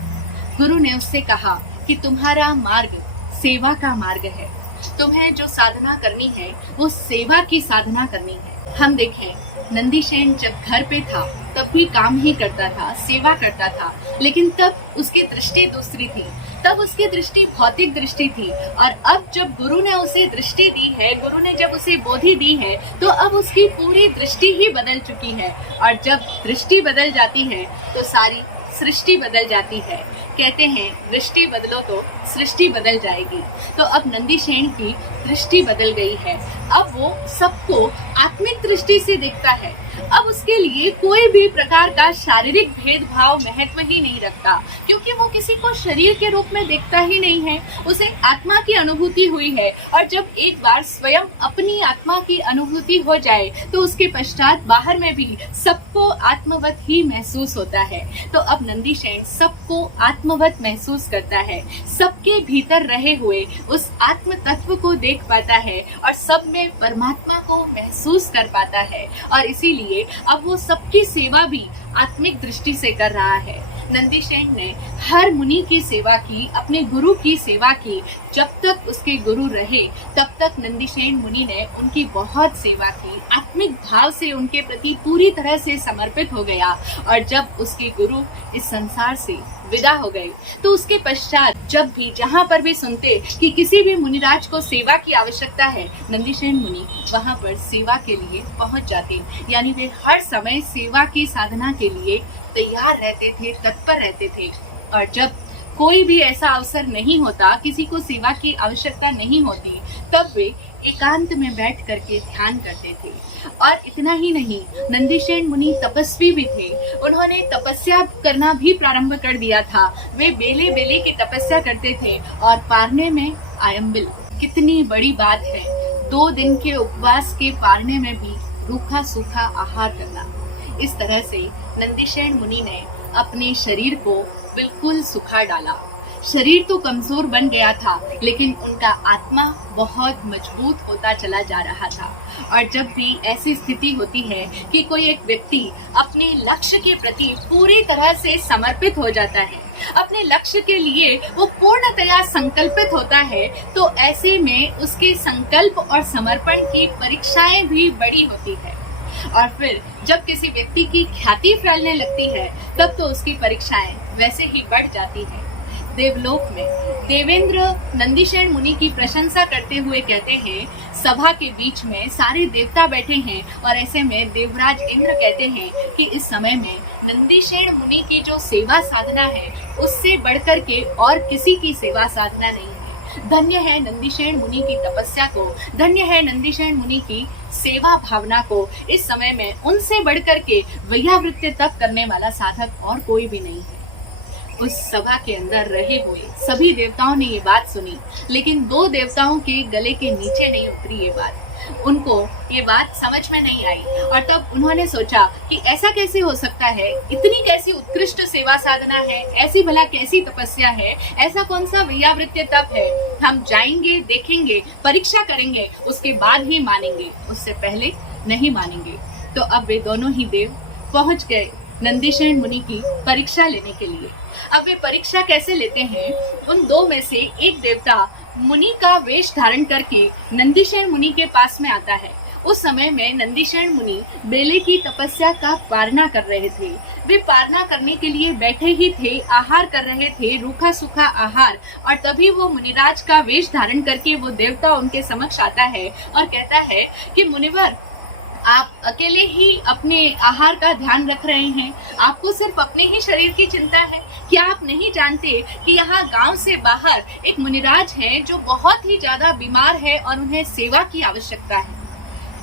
गुरु ने उससे कहा कि तुम्हारा मार्ग सेवा का मार्ग है, तुम्हें जो साधना करनी है वो सेवा की साधना करनी है। हम देखें, नंदीशेन जब घर पे था तब भी काम ही करता था, सेवा करता था, लेकिन तब उसकी दृष्टि दूसरी थी, तब उसकी दृष्टि भौतिक दृष्टि थी। और अब जब गुरु ने उसे दृष्टि दी है, गुरु ने जब उसे बोधि दी है, तो अब उसकी पूरी दृष्टि ही बदल चुकी है, और जब दृष्टि बदल जाती है तो सारी सृष्टि बदल जाती है। कहते हैं दृष्टि बदलो तो सृष्टि बदल जाएगी। तो अब नंदीशेन की दृष्टि बदल गई है, अब वो सबको आत्मिक दृष्टि से देखता है। अब उसके लिए कोई भी प्रकार का शारीरिक भेदभाव महत्व ही नहीं रखता, क्योंकि वो किसी को शरीर के रूप में देखता ही नहीं है, उसे आत्मा की अनुभूति हुई है। और जब एक बार स्वयं अपनी आत्मा की अनुभूति हो जाए तो उसके पश्चात बाहर में भी सबको आत्मवत ही महसूस होता है। तो अब नंदीशेन सबको आत्मवत महसूस करता है, सबके भीतर रहे हुए उस आत्म तत्व को देख पाता है और सब में परमात्मा को महसूस कर पाता है। और इसीलिए अब वो सबकी सेवा भी आत्मिक दृष्टि से कर रहा है। नंदीशेन ने हर मुनि की सेवा की, अपने गुरु की सेवा की। जब तक उसके गुरु रहे तब तक नंदीशेन मुनि ने उनकी बहुत सेवा की, आत्मिक भाव से उनके प्रति पूरी तरह से समर्पित हो गया। और जब उसके गुरु इस संसार से विदा हो गए तो उसके पश्चात जब भी जहाँ पर भी सुनते कि किसी भी मुनिराज को सेवा की आवश्यकता है, नंदीशेन मुनि वहाँ पर सेवा के लिए पहुँच जाते। यानी वे हर समय सेवा की साधना के लिए तैयार रहते थे, तत्पर रहते थे। और जब कोई भी ऐसा अवसर नहीं होता, किसी को सेवा की आवश्यकता नहीं होती, तब वे एकांत में बैठ करके ध्यान करते थे। और इतना ही नहीं, नंदीशेन मुनि तपस्वी भी थे। उन्होंने तपस्या करना भी प्रारंभ कर दिया था। वे बेले बेले की तपस्या करते थे और पारने में आयम्बिल, कितनी बड़ी बात है, 2 दिन के उपवास के पारने में भी रूखा सूखा आहार करना। इस तरह से नंदीशेन मुनि ने अपने शरीर को बिल्कुल सुखा डाला। शरीर तो कमजोर बन गया था, लेकिन उनका आत्मा बहुत मजबूत होता चला जा रहा था। और जब भी ऐसी स्थिति होती है कि कोई एक व्यक्ति अपने लक्ष्य के प्रति पूरी तरह से समर्पित हो जाता है, अपने लक्ष्य के लिए वो पूर्णतया संकल्पित होता है, तो ऐसे में उसके संकल्प और समर्पण की परीक्षाएं भी बड़ी होती है। और फिर जब किसी व्यक्ति की ख्याति फैलने लगती है, तब तो उसकी परीक्षाएं वैसे ही बढ़ जाती है। देवलोक में देवेंद्र नंदीशेन मुनि की प्रशंसा करते हुए कहते हैं, सभा के बीच में सारे देवता बैठे हैं और ऐसे में देवराज इंद्र कहते हैं कि इस समय में नंदीशेन मुनि की जो सेवा साधना है, उससे बढ़कर के और किसी की सेवा साधना नहीं है। धन्य है नंदीशेन मुनि की तपस्या को, धन्य है नंदीशेन मुनि की सेवा भावना को। इस समय में उनसे बढ़कर के वैयावृत्य तक करने वाला साधक और कोई भी नहीं है। उस सभा के अंदर रहे हुए सभी देवताओं ने ये बात सुनी, लेकिन 2 देवताओं के गले के नीचे नहीं उतरी ये बात। उनको ये बात समझ में नहीं आई और तब उन्होंने सोचा कि ऐसा कैसे हो सकता है, इतनी कैसी उत्कृष्ट सेवा साधना है, ऐसी भला कैसी तपस्या है, ऐसा कौन सा वैयावृत्य तप है। हम जाएंगे, देखेंगे, परीक्षा करेंगे, उसके बाद ही मानेंगे, उससे पहले नहीं मानेंगे। तो अब वे दोनों ही देव पहुंच गए नंदीशेन मुनि की परीक्षा लेने के लिए। अब वे परीक्षा कैसे लेते हैं, उन 2 में से एक देवता मुनि का वेश धारण करके नंदीशेन मुनि के पास में आता है। उस समय में नंदीशेन मुनि बेले की तपस्या का पारना कर रहे थे। वे पारना करने के लिए बैठे ही थे, आहार कर रहे थे, रूखा सूखा आहार। और तभी वो मुनिराज का वेश धारण करके वो देवता उनके समक्ष आता है और कहता है कि मुनिवर, आप अकेले ही अपने आहार का ध्यान रख रहे हैं, आपको सिर्फ अपने ही शरीर की चिंता है। क्या आप नहीं जानते कि यहाँ गांव से बाहर एक मुनिराज है जो बहुत ही ज्यादा बीमार है और उन्हें सेवा की आवश्यकता है।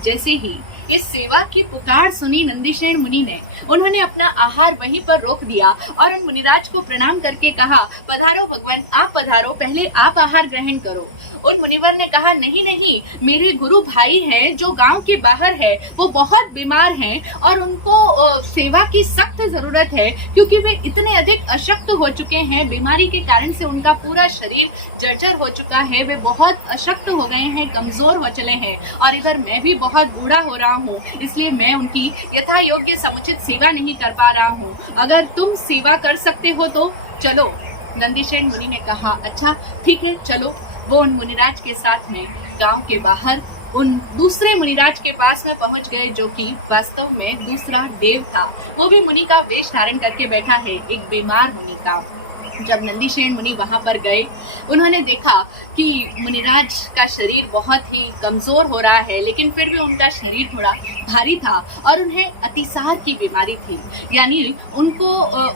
जैसे ही इस सेवा की पुकार सुनी नंदीशेन मुनि ने, उन्होंने अपना आहार वहीं पर रोक दिया और उन मुनिराज को प्रणाम करके कहा, पधारो भगवान, आप पधारो, पहले आप आहार ग्रहण करो। उन मुनिवर ने कहा, नहीं नहीं, मेरे गुरु भाई हैं जो गांव के बाहर है, वो बहुत बीमार हैं और उनको सेवा की सख्त जरूरत है, क्योंकि वे इतने अधिक अशक्त हो चुके हैं। बीमारी के कारण से उनका पूरा शरीर जर्जर हो चुका है, वे बहुत अशक्त हो गए हैं, कमजोर हो चले हैं। और इधर मैं भी बहुत बूढ़ा हो रहा हूँ, इसलिए मैं उनकी यथा योग्य समुचित सेवा नहीं कर पा रहा हूँ। अगर तुम सेवा कर सकते हो तो चलो। नंदीशेन मुनि ने कहा, अच्छा ठीक है, चलो। वो उन मुनिराज के साथ में गांव के बाहर उन दूसरे मुनिराज के पास में पहुंच गए, जो कि वास्तव में दूसरा देव था। वो भी मुनि का वेश धारण करके बैठा है, एक बीमार मुनि का। जब नंदीशेन मुनि वहां पर गए, उन्होंने देखा कि मुनिराज का शरीर बहुत ही कमजोर हो रहा है, लेकिन फिर भी उनका शरीर थोड़ा भारी था और उन्हें अतिसार की बीमारी थी, यानी उनको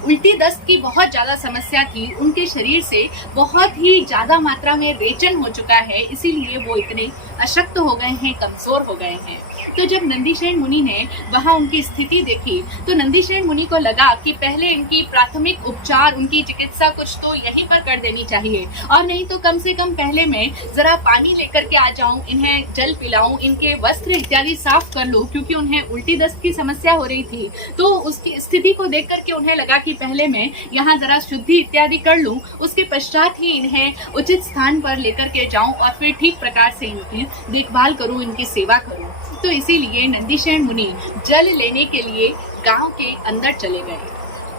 उल्टी दस्त की बहुत ज्यादा समस्या थी। उनके शरीर से बहुत ही ज्यादा मात्रा में रेचन हो चुका है, इसीलिए वो इतने अशक्त हो गए हैं, कमजोर हो गए हैं। तो जब नंदीशयन मुनि ने वहां उनकी स्थिति देखी तो नंदीशयन मुनि को लगा कि पहले इनकी प्राथमिक उपचार, उनकी चिकित्सा कुछ तो यहीं पर कर देनी चाहिए, और नहीं तो कम से कम पहले मैं जरा पानी लेकर के आ जाऊं, इन्हें जल पिलाऊं, इनके वस्त्र इत्यादि साफ कर लूं, क्योंकि उन्हें उल्टी दस्त की समस्या हो रही थी। तो उसकी स्थिति को देख करके उन्हें लगा कि पहले मैं यहाँ जरा शुद्धि इत्यादि कर लूं, उसके पश्चात ही इन्हें उचित स्थान पर लेकर के जाऊं और फिर ठीक प्रकार से इनकी देखभाल करूं, इनकी सेवा करूं। तो इसीलिए नंदीशयन मुनि जल लेने के लिए गांव के अंदर चले गए।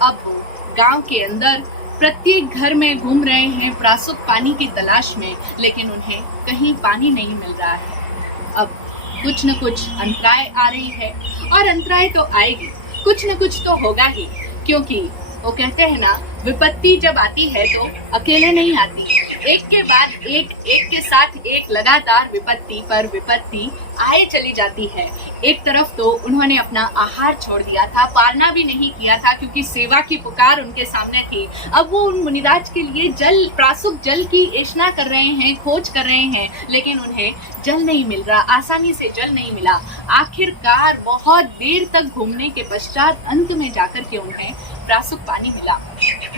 अब वो गांव के अंदर प्रत्येक घर में घूम रहे हैं प्रासुक पानी की तलाश में, लेकिन उन्हें कहीं पानी नहीं मिल रहा है। अब कुछ न कुछ अंतराय आ रही है, और अंतराय तो आएगी, कुछ न कुछ तो होगा ही, क्योंकि वो कहते हैं ना, विपत्ति जब आती है तो अकेले नहीं आती, एक के बाद एक, एक के साथ एक लगातार विपत्ति पर विपत्ति आए चली जाती है। एक तरफ तो उन्होंने अपना आहार छोड़ दिया था, पालना भी नहीं किया था, क्योंकि सेवा की पुकार उनके सामने थी। अब वो उन मुनिराज के लिए जल, प्रासुक जल की याचना कर रहे हैं, खोज कर रहे हैं, लेकिन उन्हें जल नहीं मिल रहा, आसानी से जल नहीं मिला। आखिरकार बहुत देर तक घूमने के पश्चात अंत में जाकर के उन्हें प्रासुक पानी मिला।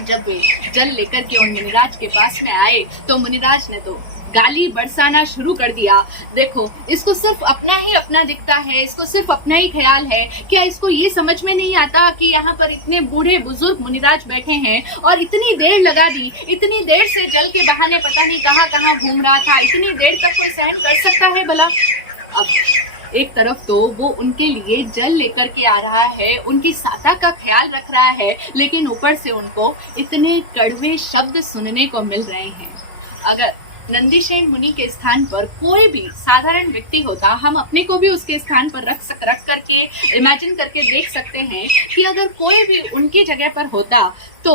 जब वे जल लेकर के उन मुनिराज के पास में आए तो मुनिराज ने तो गाली बरसाना शुरू कर दिया। देखो, इसको सिर्फ अपना ही अपना दिखता है, इसको सिर्फ अपना ही ख्याल है, क्या इसको ये समझ में नहीं आता कि यहाँ पर इतने बूढ़े बुजुर्ग मुनिराज बैठे हैं और इतनी देर लगा दी, इतनी देर से जल के बहाने पता नहीं कहाँ कहाँ घूम रहा था, इतनी देर तक कोई सहन कर सकता है भला? अब एक तरफ तो वो उनके लिए जल लेकर के आ रहा है, उनकी साता का ख्याल रख रहा है, लेकिन ऊपर से उनको इतने कड़वे शब्द सुनने को मिल रहे हैं। अगर नंदीशयन मुनि के स्थान पर कोई भी साधारण व्यक्ति होता, हम अपने को भी उसके स्थान पर रख करके इमेजिन करके देख सकते हैं कि अगर कोई भी उनकी जगह पर होता तो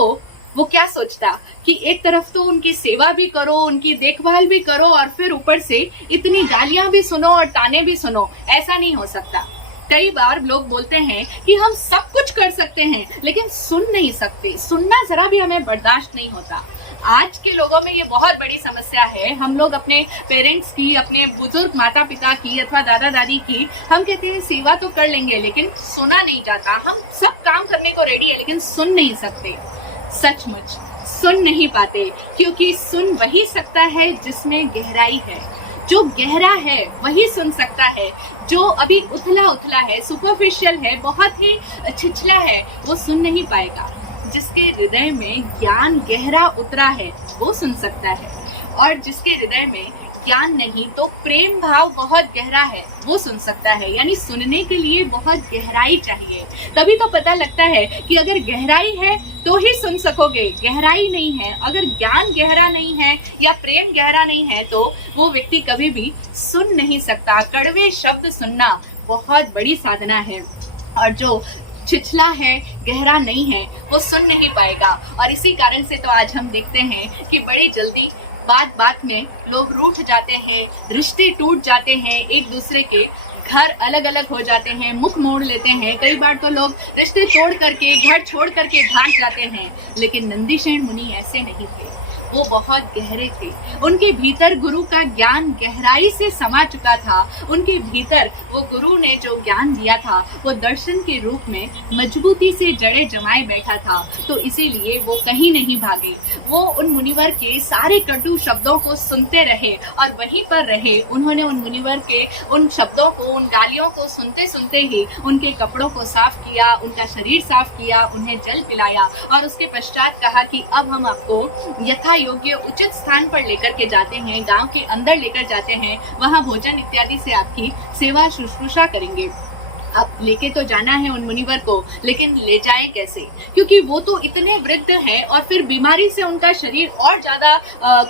वो क्या सोचता कि एक तरफ तो उनकी सेवा भी करो, उनकी देखभाल भी करो, और फिर ऊपर से इतनी गालियां भी सुनो और ताने भी सुनो। ऐसा नहीं हो सकता। कई बार लोग बोलते हैं कि हम सब कुछ कर सकते हैं, लेकिन सुन नहीं सकते, सुनना जरा भी हमें बर्दाश्त नहीं होता। आज के लोगों में ये बहुत बड़ी समस्या है। हम लोग अपने पेरेंट्स की, अपने बुजुर्ग माता पिता की अथवा दादा दादी की, हम कहते हैं सेवा तो कर लेंगे, लेकिन सुना नहीं जाता। हम सब काम करने को रेडी है, लेकिन सुन नहीं सकते। सचमुच सुन नहीं पाते, क्योंकि सुन वही सकता है जिसमें गहराई है। जो गहरा है वही सुन सकता है, जो अभी उथला उथला है, सुपरफिशियल है, बहुत ही छिछला है, वो सुन नहीं पाएगा। जिसके हृदय में ज्ञान गहरा उतरा है वो सुन सकता है, और जिसके हृदय में ज्ञान नहीं तो प्रेम भाव बहुत गहरा है वो सुन सकता है। यानी सुनने के लिए बहुत गहराई चाहिए, तभी तो पता लगता है कि अगर गहराई है तो ही सुन सकोगे। गहराई नहीं है, अगर ज्ञान गहरा नहीं है या प्रेम गहरा नहीं है तो वो व्यक्ति कभी भी सुन नहीं सकता। कड़वे शब्द सुनना बहुत बड़ी साधना है, और जो छिछला है, गहरा नहीं है, वो सुन नहीं पाएगा। और इसी कारण से तो आज हम देखते हैं कि बड़ी जल्दी बात बात में लोग रूठ जाते हैं, रिश्ते टूट जाते हैं, एक दूसरे के घर अलग अलग हो जाते हैं, मुख मोड़ लेते हैं। कई बार तो लोग रिश्ते तोड़ करके, घर छोड़ करके भाग जाते हैं। लेकिन नंदीशयन मुनि ऐसे नहीं थे, वो बहुत गहरे थे। उनके भीतर गुरु का ज्ञान गहराई से समा चुका था। उनके भीतर वो गुरु ने जो ज्ञान दिया था वो दर्शन के रूप में मजबूती से जड़े जमाए बैठा था। तो इसीलिए वो कहीं नहीं भागे। वो उन मुनिवर के सारे कटु शब्दों को सुनते रहे और वहीं पर रहे। उन्होंने उन मुनिवर के उन शब्दों को, उन गालियों को सुनते सुनते ही उनके कपड़ों को साफ किया, उनका शरीर साफ किया, उन्हें जल पिलाया, और उसके पश्चात कहा कि अब हम आपको यथा योग्य उचित स्थान पर लेकर के जाते हैं, गांव के अंदर लेकर जाते हैं, वहां भोजन इत्यादि से आपकी सेवा शुश्रूषा करेंगे। अब लेके तो जाना है उन मुनिवर को, लेकिन ले जाएं कैसे? क्योंकि वो तो इतने वृद्ध हैं और फिर बीमारी से उनका शरीर और ज्यादा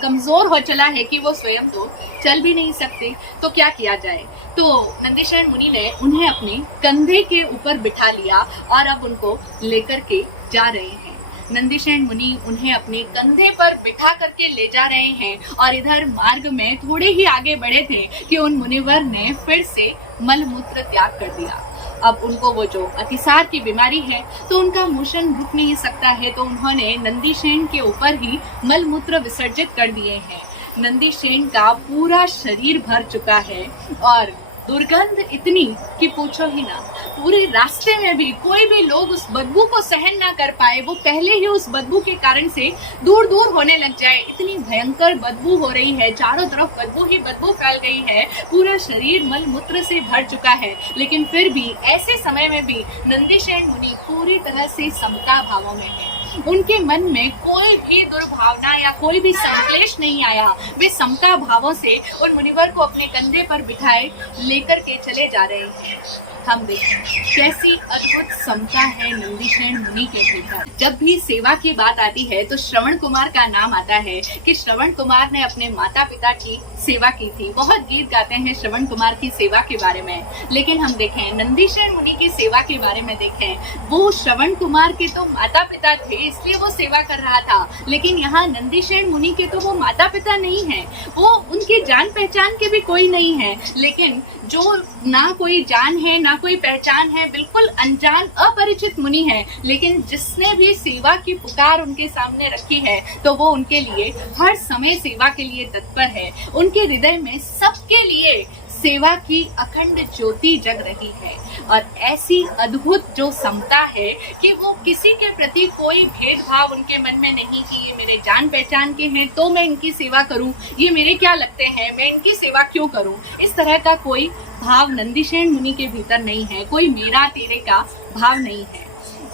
कमजोर हो चला है कि वो स्वयं तो चल भी नहीं सकते। तो क्या किया जाए? तो नंदीशयन मुनि ने उन्हें अपने कंधे के ऊपर बिठा लिया और अब उनको लेकर के जा रहे हैं। नंदीशयन मुनि उन्हें अपने कंधे पर बिठा करके ले जा रहे हैं, और इधर मार्ग में थोड़े ही आगे बढ़े थे कि उन मुनिवर ने फिर से मलमूत्र त्याग कर दिया। अब उनको वो जो अतिसार की बीमारी है तो उनका मोशन रुक नहीं सकता है, तो उन्होंने नंदीशयन के ऊपर ही मलमूत्र विसर्जित कर दिए हैं। नंदीसेन का पूरा शरीर भर चुका है और दुर्गंध इतनी कि पूछो ही ना। पूरे रास्ते में भी कोई भी लोग उस बदबू को सहन ना कर पाए, वो पहले ही उस बदबू के कारण से दूर दूर होने लग जाए। इतनी भयंकर बदबू हो रही है, चारों तरफ बदबू ही बदबू फैल गई है, पूरा शरीर मल मूत्र से भर चुका है। लेकिन फिर भी ऐसे समय में भी नंदीसेन मुनि पूरी तरह से समता भावों में है। उनके मन में कोई भी दुर्भावना या कोई भी संक्लेश नहीं आया। वे समता भावों से उन मुनिवर को अपने कंधे पर बिठाए लेकर के चले जा रहे हैं। हम देखें कैसी अद्भुत समता है नंदीसेन मुनि के भीतर। जब भी सेवा की बात आती है तो श्रवण कुमार का नाम आता है कि श्रवण कुमार ने अपने माता पिता की सेवा की थी। बहुत गीत गाते हैं श्रवण कुमार की सेवा के बारे में, लेकिन हम देखें नंदीसेन मुनि की सेवा के बारे में देखें, वो श्रवण कुमार के तो माता पिता थे इसलिए वो सेवा कर रहा था, लेकिन यहाँ नंदीसेन मुनि के तो वो माता पिता नहीं है, वो उनकी जान पहचान के भी कोई नहीं है। लेकिन जो ना कोई जान है ना कोई पहचान है, बिल्कुल अनजान अपरिचित मुनि है, लेकिन जिसने भी सेवा की पुकार उनके सामने रखी है तो वो उनके लिए हर समय सेवा के लिए तत्पर है। उनके हृदय में सबके लिए सेवा की अखंड ज्योति जग रही है और ऐसी अद्भुत जो समता है कि वो किसी के प्रति कोई भेदभाव उनके मन में नहीं कि ये मेरे जान पहचान के हैं तो मैं इनकी सेवा करूं, ये मेरे क्या लगते हैं मैं इनकी सेवा क्यों करूं। इस तरह का कोई भाव नंदीसेन मुनि के भीतर नहीं है, कोई मेरा तेरे का भाव नहीं है।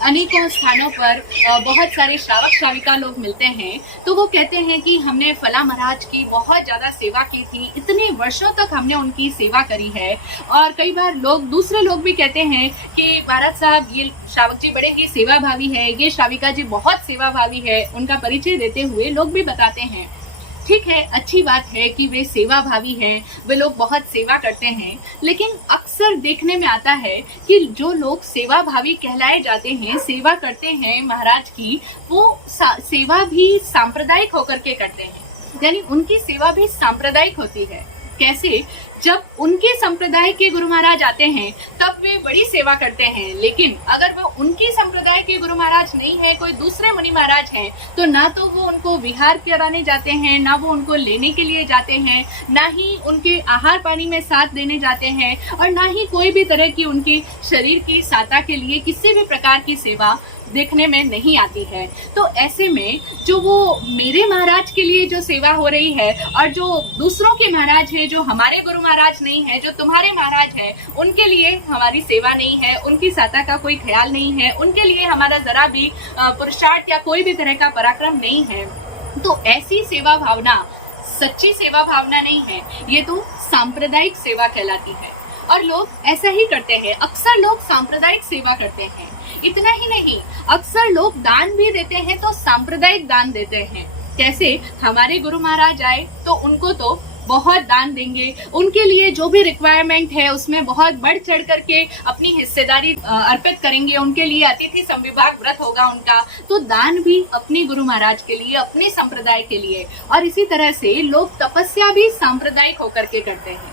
अनेकों स्थानों पर बहुत सारे श्रावक श्राविका लोग मिलते हैं तो वो कहते हैं कि हमने फला महाराज की बहुत ज्यादा सेवा की थी, इतने वर्षों तक हमने उनकी सेवा करी है। और कई बार दूसरे लोग भी कहते हैं कि महाराज साहब ये श्रावक जी बड़े ही सेवा भावी है, ये श्राविका जी बहुत सेवा भावी है। उनका परिचय देते हुए लोग भी बताते हैं। ठीक है, अच्छी बात है कि वे सेवा भावी हैं, वे लोग बहुत सेवा करते हैं, लेकिन अक्सर देखने में आता है कि जो लोग सेवा भावी कहलाए जाते हैं, सेवा करते हैं महाराज की, वो सेवा भी सांप्रदायिक होकर के करते हैं, यानी उनकी सेवा भी सांप्रदायिक होती है। कैसे? जब उनके संप्रदाय के गुरु महाराज आते हैं तब वे बड़ी सेवा करते हैं, लेकिन अगर वो उनकी संप्रदाय के गुरु महाराज नहीं है, कोई दूसरे मुनि महाराज हैं, तो ना तो वो उनको विहार कराने जाते हैं, ना वो उनको लेने के लिए जाते हैं, ना ही उनके आहार पानी में साथ देने जाते हैं, और ना ही कोई भी तरह की उनके शरीर की साता के लिए किसी भी प्रकार की सेवा देखने में नहीं आती है। तो ऐसे में जो वो मेरे महाराज के लिए जो सेवा हो रही है और जो दूसरों के महाराज है, जो हमारे गुरु महाराज नहीं है, जो तुम्हारे महाराज है, उनके लिए हमारी सेवा नहीं है, उनकी साता का कोई ख्याल नहीं है, उनके लिए हमारा जरा भी पुरुषार्थ या कोई भी तरह का पराक्रम नहीं है, तो ऐसी सेवा भावना सच्ची सेवा भावना नहीं है, ये तो सांप्रदायिक सेवा कहलाती है। और लोग ऐसा ही करते हैं, अक्सर लोग सांप्रदायिक सेवा करते हैं। इतना ही नहीं, अक्सर लोग दान भी देते हैं तो सांप्रदायिक दान देते हैं। कैसे? हमारे गुरु महाराज आए तो उनको तो बहुत दान देंगे, उनके लिए जो भी रिक्वायरमेंट है उसमें बहुत बढ़ चढ़ करके अपनी हिस्सेदारी अर्पित करेंगे, उनके लिए अतिथि संविभाग व्रत होगा उनका, तो दान भी अपने गुरु महाराज के लिए, अपने संप्रदाय के लिए। और इसी तरह से लोग तपस्या भी सांप्रदायिक होकर के करते हैं।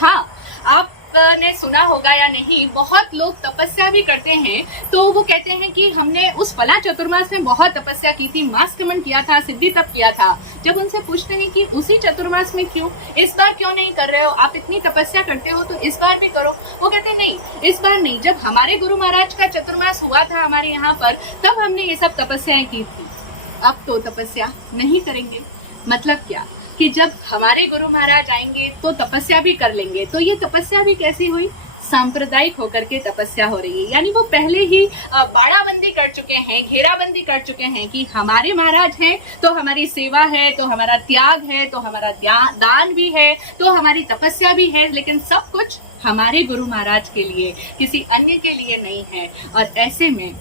हाँ, आपने सुना होगा या नहीं, बहुत लोग तपस्या भी करते हैं तो वो कहते हैं कि हमने उस फला चतुर्मास में बहुत तपस्या की थी, मास्कमन किया था, सिद्धि तप किया था। जब उनसे पूछते हैं कि उसी चतुर्मास में क्यों, इस बार क्यों नहीं कर रहे हो, आप इतनी तपस्या करते हो तो इस बार भी करो। वो कहते नहीं, इस बार नहीं, जब हमारे गुरु महाराज का चतुर्मास हुआ था हमारे यहाँ पर तब हमने ये सब तपस्याएं की थी, अब तो तपस्या नहीं करेंगे। मतलब क्या कि जब हमारे गुरु महाराज आएंगे तो तपस्या भी कर लेंगे। तो ये तपस्या भी कैसी हुई? सांप्रदायिक होकर के तपस्या हो रही है, यानी वो पहले ही बाड़ाबंदी कर चुके हैं, घेराबंदी कर चुके हैं कि हमारे महाराज हैं तो हमारी सेवा है, तो हमारा त्याग है, तो हमारा दान भी है, तो हमारी तपस्या भी है, लेकिन सब कुछ हमारे गुरु महाराज के लिए, किसी अन्य के लिए नहीं है। और ऐसे में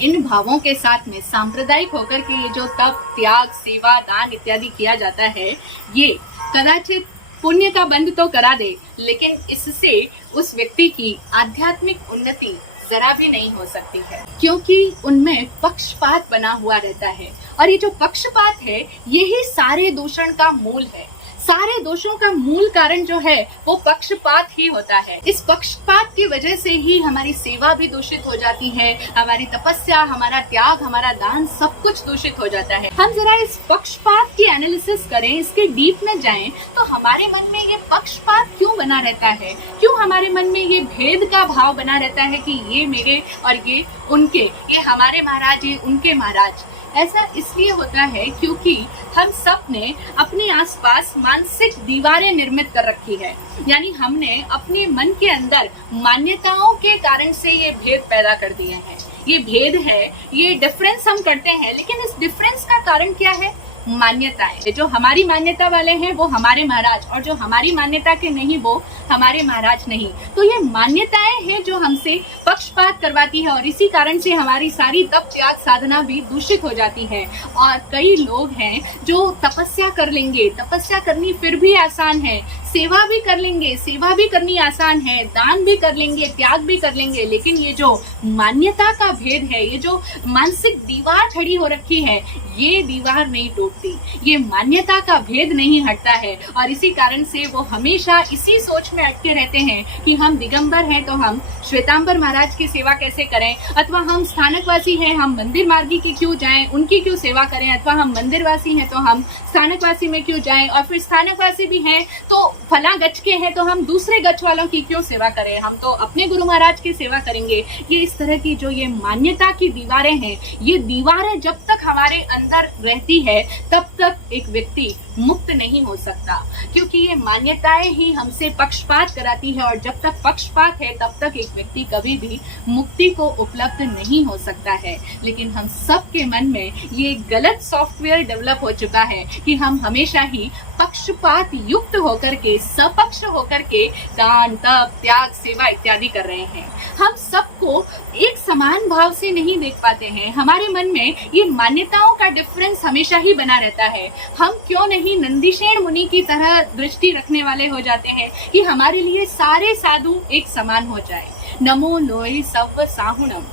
इन भावों के साथ में सांप्रदायिक होकर के ये जो तप, त्याग, सेवा, दान इत्यादि किया जाता है, ये कदाचित पुण्य का बंध तो करा दे, लेकिन इससे उस व्यक्ति की आध्यात्मिक उन्नति जरा भी नहीं हो सकती है, क्योंकि उनमें पक्षपात बना हुआ रहता है। और ये जो पक्षपात है, यही सारे दूषण का मूल है। सारे दोषों का मूल कारण जो है वो पक्षपात ही होता है। इस पक्षपात की वजह से ही हमारी सेवा भी दूषित हो जाती है, हमारी तपस्या, हमारा त्याग, हमारा दान, सब कुछ दूषित हो जाता है। हम जरा इस पक्षपात की एनालिसिस करें, इसके डीप में जाएं, तो हमारे मन में ये पक्षपात क्यों बना रहता है, क्यों हमारे मन में ये भेद का भाव बना रहता है कि ये मेरे और ये उनके, ये हमारे महाराज, ये उनके महाराज। ऐसा इसलिए होता है क्योंकि हम सब ने अपने आसपास मानसिक दीवारें निर्मित कर रखी है, यानी हमने अपने मन के अंदर मान्यताओं के कारण से ये भेद पैदा कर दिए हैं। ये भेद है, ये डिफरेंस हम करते हैं, लेकिन इस डिफरेंस का कारण क्या है? मान्यताएं। जो हमारी मान्यता वाले हैं वो हमारे महाराज, और जो हमारी मान्यता के नहीं वो हमारे महाराज नहीं। तो ये मान्यताएं हैं जो हमसे पक्षपात करवाती है, और इसी कारण से हमारी सारी तप त्याग साधना भी दूषित हो जाती है। और कई लोग हैं जो तपस्या कर लेंगे, तपस्या करनी फिर भी आसान है, सेवा भी कर लेंगे, सेवा भी करनी आसान है, दान भी कर लेंगे, त्याग भी कर लेंगे, लेकिन ये जो मान्यता का भेद है, ये जो मानसिक दीवार खड़ी हो रखी है, ये दीवार नहीं टूटती, ये मान्यता का भेद नहीं हटता है। और इसी कारण से वो हमेशा इसी सोच में अटके रहते हैं कि हम दिगंबर हैं तो हम श्वेतांबर महाराज की सेवा कैसे करें, अथवा हम स्थानकवासी हैं, हम मंदिर मार्गी के क्यों जाएं, उनकी क्यों सेवा करें, अथवा हम मंदिरवासी हैं तो हम स्थानकवासी में क्यों जाएं, और फिर स्थानकवासी भी हैं तो फला गच के हैं तो हम दूसरे गच वालों की क्यों सेवा करें, हम तो अपने गुरु महाराज की सेवा करेंगे। ये इस तरह की जो ये मान्यता की दीवारें हैं, ये दीवारें जब तक हमारे अंदर रहती है तब तक एक व्यक्ति मुक्त नहीं हो सकता, क्योंकि ये मान्यताएं ही हमसे पक्षपात कराती है, और जब तक पक्षपात है तब तक एक व्यक्ति कभी भी मुक्ति को उपलब्ध नहीं हो सकता है। लेकिन हम सबके मन में ये गलत सॉफ्टवेयर डेवलप हो चुका है कि हम हमेशा ही पक्षपात युक्त होकर के, सपक्ष होकर के दान, तप, त्याग, सेवा इत्यादि कर रहे हैं। हम सबको एक समान भाव से नहीं देख पाते हैं, हमारे मन में ये मान्यताओं का डिफरेंस हमेशा ही बना रहता है। हम क्यों नहीं नंदीशेन मुनि की तरह दृष्टि रखने वाले हो जाते हैं कि हमारे लिए सारे साधु एक समान हो जाए। नमो लोई सव साहुणम,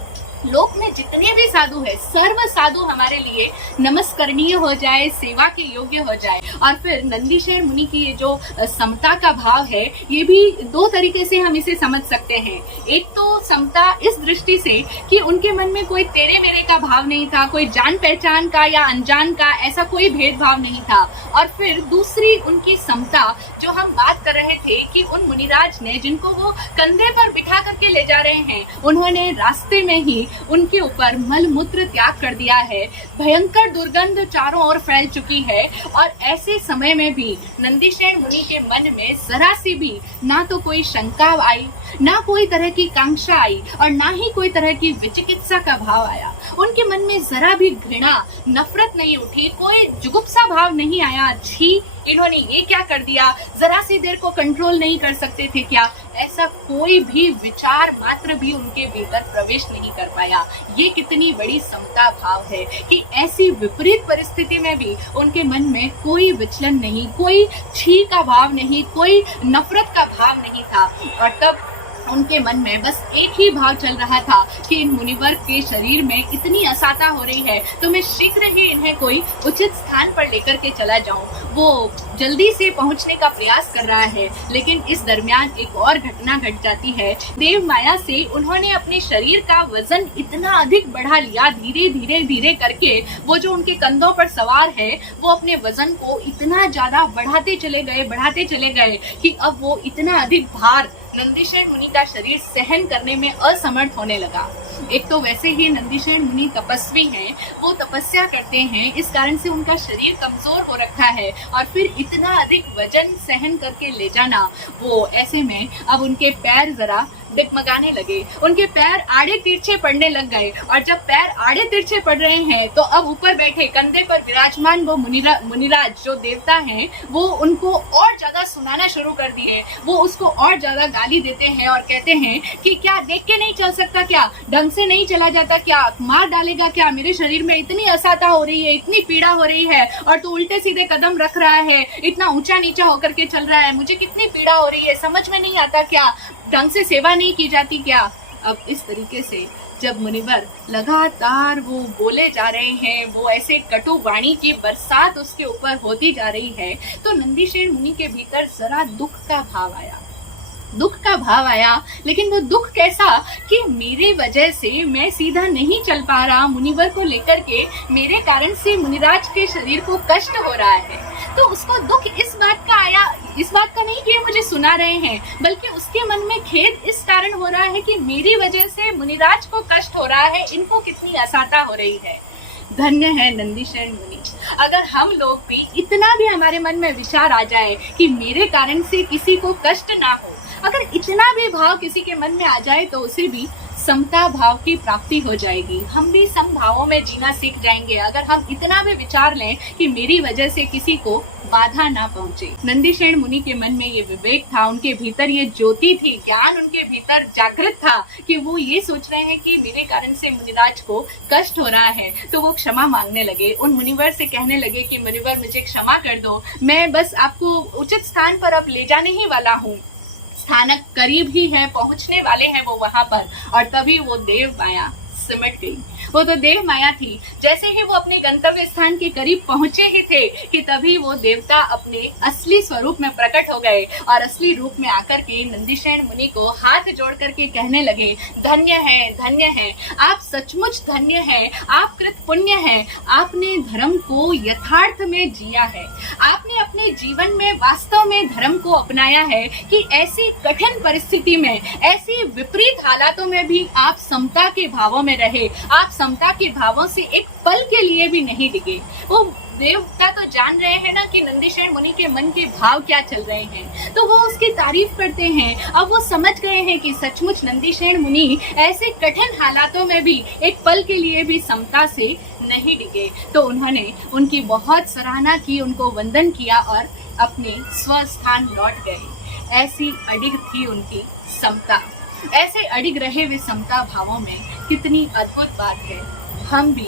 लोक में जितने भी साधु है, सर्व साधु हमारे लिए नमस्करणीय हो जाए, सेवा के योग्य हो जाए। और फिर नंदीशेन मुनि की ये जो समता का भाव है, ये भी दो तरीके से हम इसे समझ सकते हैं। एक तो समता इस दृष्टि से कि उनके मन में कोई तेरे मेरे का भाव नहीं था, कोई जान पहचान का या अनजान का ऐसा कोई भेदभाव नहीं था। और फिर दूसरी उनकी समता जो हम बात कर रहे थे कि उन मुनिराज ने, जिनको वो कंधे पर बिठा करके ले जा रहे हैं, उन्होंने रास्ते में ही उनके ऊपर मल मूत्र त्याग कर दिया है, भयंकर दुर्गंध चारों ओर फैल चुकी है। और ऐसे समय में भी नंदीशेन मुनि के मन में जरा सी भी ना तो कोई शंका आई, ना कोई तरह की कांक्षा आई, और ना ही कोई तरह की विचिकित्सा का भाव आया। उनके मन में जरा भी घृणा, नफरत नहीं उठी, कोई जुगुप्सा भाव नहीं आया, छी इन्होंने ये क्या कर दिया, जरा सी देर को कंट्रोल नहीं कर सकते थे क्या, ऐसा कोई भी विचार मात्र भी उनके भीतर प्रवेश नहीं कर पाया। ये कितनी बड़ी समता भाव है कि ऐसी विपरीत परिस्थिति में भी उनके मन में कोई विचलन नहीं, कोई छी का भाव नहीं, कोई नफरत का भाव नहीं था। और तब उनके मन में बस एक ही भाव चल रहा था कि इन मुनिवर्ग के शरीर में इतनी असाता हो रही है तो मैं शीघ्र ही इन्हें कोई उचित स्थान पर लेकर के चला जाऊं। वो जल्दी से पहुंचने का प्रयास कर रहा है, लेकिन इस दरमियान एक और घटना घट जाती है। देव माया से उन्होंने अपने शरीर का वजन इतना अधिक बढ़ा लिया, धीरे धीरे धीरे करके वो जो उनके कंधों पर सवार है वो अपने वजन को इतना ज्यादा बढ़ाते चले गए कि अब वो इतना अधिक भार नंदीशेन मुनि का शरीर सहन करने में असमर्थ होने लगा। एक तो वैसे ही नंदीशेन मुनि तपस्वी हैं, वो तपस्या करते हैं, इस कारण से उनका शरीर कमजोर हो रखा है, और फिर इतना अधिक वजन सहन करके ले जाना, वो ऐसे में अब उनके पैर जरा डगमगाने लगे, उनके पैर आड़े तिरछे पड़ने लग गए। और जब पैर आड़े तिरछे पड़ रहे हैं तो अब ऊपर बैठे कंधे पर विराजमान वो मुनिराज जो देवता हैं, वो उनको और ज्यादा सुनाना शुरू कर दिए। वो उसको और ज्यादा गाली देते हैं और कहते हैं कि क्या देख के नहीं चल सकता, क्या ढंग से नहीं चला जाता, क्या मार डालेगा क्या, मेरे शरीर में इतनी असाता हो रही है, इतनी पीड़ा हो रही है, और तू उल्टे सीधे कदम रख रहा है, इतना ऊंचा नीचा होकर के चल रहा है, मुझे कितनी पीड़ा हो रही है, समझ में नहीं आता क्या, ढंग से सेवा नहीं की जाती क्या। अब इस तरीके से जब मुनिवर लगातार वो बोले जा रहे हैं, वो ऐसे कटु वाणी की बरसात उसके ऊपर होती जा रही है, तो नंदीश्वर मुनि के भीतर जरा दुख का भाव आया। लेकिन वो दुख कैसा कि मेरे वजह से मैं सीधा नहीं चल पा रहा, मुनिवर को लेकर के मेरे कारण से मुनिराज के शरीर को कष्ट हो रहा है। तो उसको दुख इस बात का आया, इस बात का नहीं कि ये मुझे सुना रहे हैं, बल्कि उसके मन में खेद इस कारण हो रहा है कि मेरी वजह से मुनिराज को कष्ट हो रहा है, इनको कितनी असहायता हो रही है। धन्य है नंदीश्वर मुनि। अगर हम लोग भी इतना भी हमारे मन में विचार आ जाए कि मेरे कारण से किसी को कष्ट ना हो, अगर इतना भी भाव किसी के मन में आ जाए तो उसे भी समता भाव की प्राप्ति हो जाएगी। हम भी समभावों में जीना सीख जाएंगे अगर हम इतना भी विचार लें कि मेरी वजह से किसी को बाधा ना पहुंचे। नंदीश्वर मुनि के मन में ये विवेक था, उनके भीतर ये ज्योति थी, ज्ञान उनके भीतर जागृत था कि वो ये सोच रहे हैं कि मेरे कारण से मुनिराज को कष्ट हो रहा है। तो वो क्षमा मांगने लगे, उन मुनिवर से कहने लगे कि मुनिवर मुझे क्षमा कर दो, मैं बस आपको उचित स्थान पर अब ले जाने ही वाला हूँ, स्थानक करीब ही है, पहुंचने वाले हैं वो वहां पर। और तभी वो देव माया सिमट गई। वो तो देव माया थी। जैसे ही वो अपने गंतव्य स्थान के करीब पहुंचे ही थे कि तभी वो देवता अपने असली स्वरूप में प्रकट हो गए और असली रूप में आकर के नंदीश्वर मुनि को हाथ जोड़ करके कहने लगे, धन्य है, आप सचमुच धन्य है, आप कृत पुण्य है, आपने धर्म को यथार्थ में जिया है, आपने अपने जीवन में वास्तव में धर्म को अपनाया है कि ऐसी कठिन परिस्थिति में, ऐसी विपरीत हालातों में भी आप समता के भावों में रहे, आप समता के भावों से एक पल के लिए भी नहीं डिगे। वो देवता तो जान रहे हैं ना कि नंदीश्वर मुनि के मन के भाव क्या चल रहे हैं, तो वो उसकी तारीफ करते हैं। अब वो समझ गए हैं कि सचमुच नंदीश्वर मुनि ऐसे कठिन हालातों में भी एक पल के लिए भी समता से नहीं डिगे। तो उन्होंने उनकी बहुत सराहना की, उनको वंदन किया और अपने स्वस्थान लौट गए। ऐसी अडिग थी उनकी समता, ऐसे अडिग रहे वे समता भावों में। कितनी अद्भुत बात है, हम भी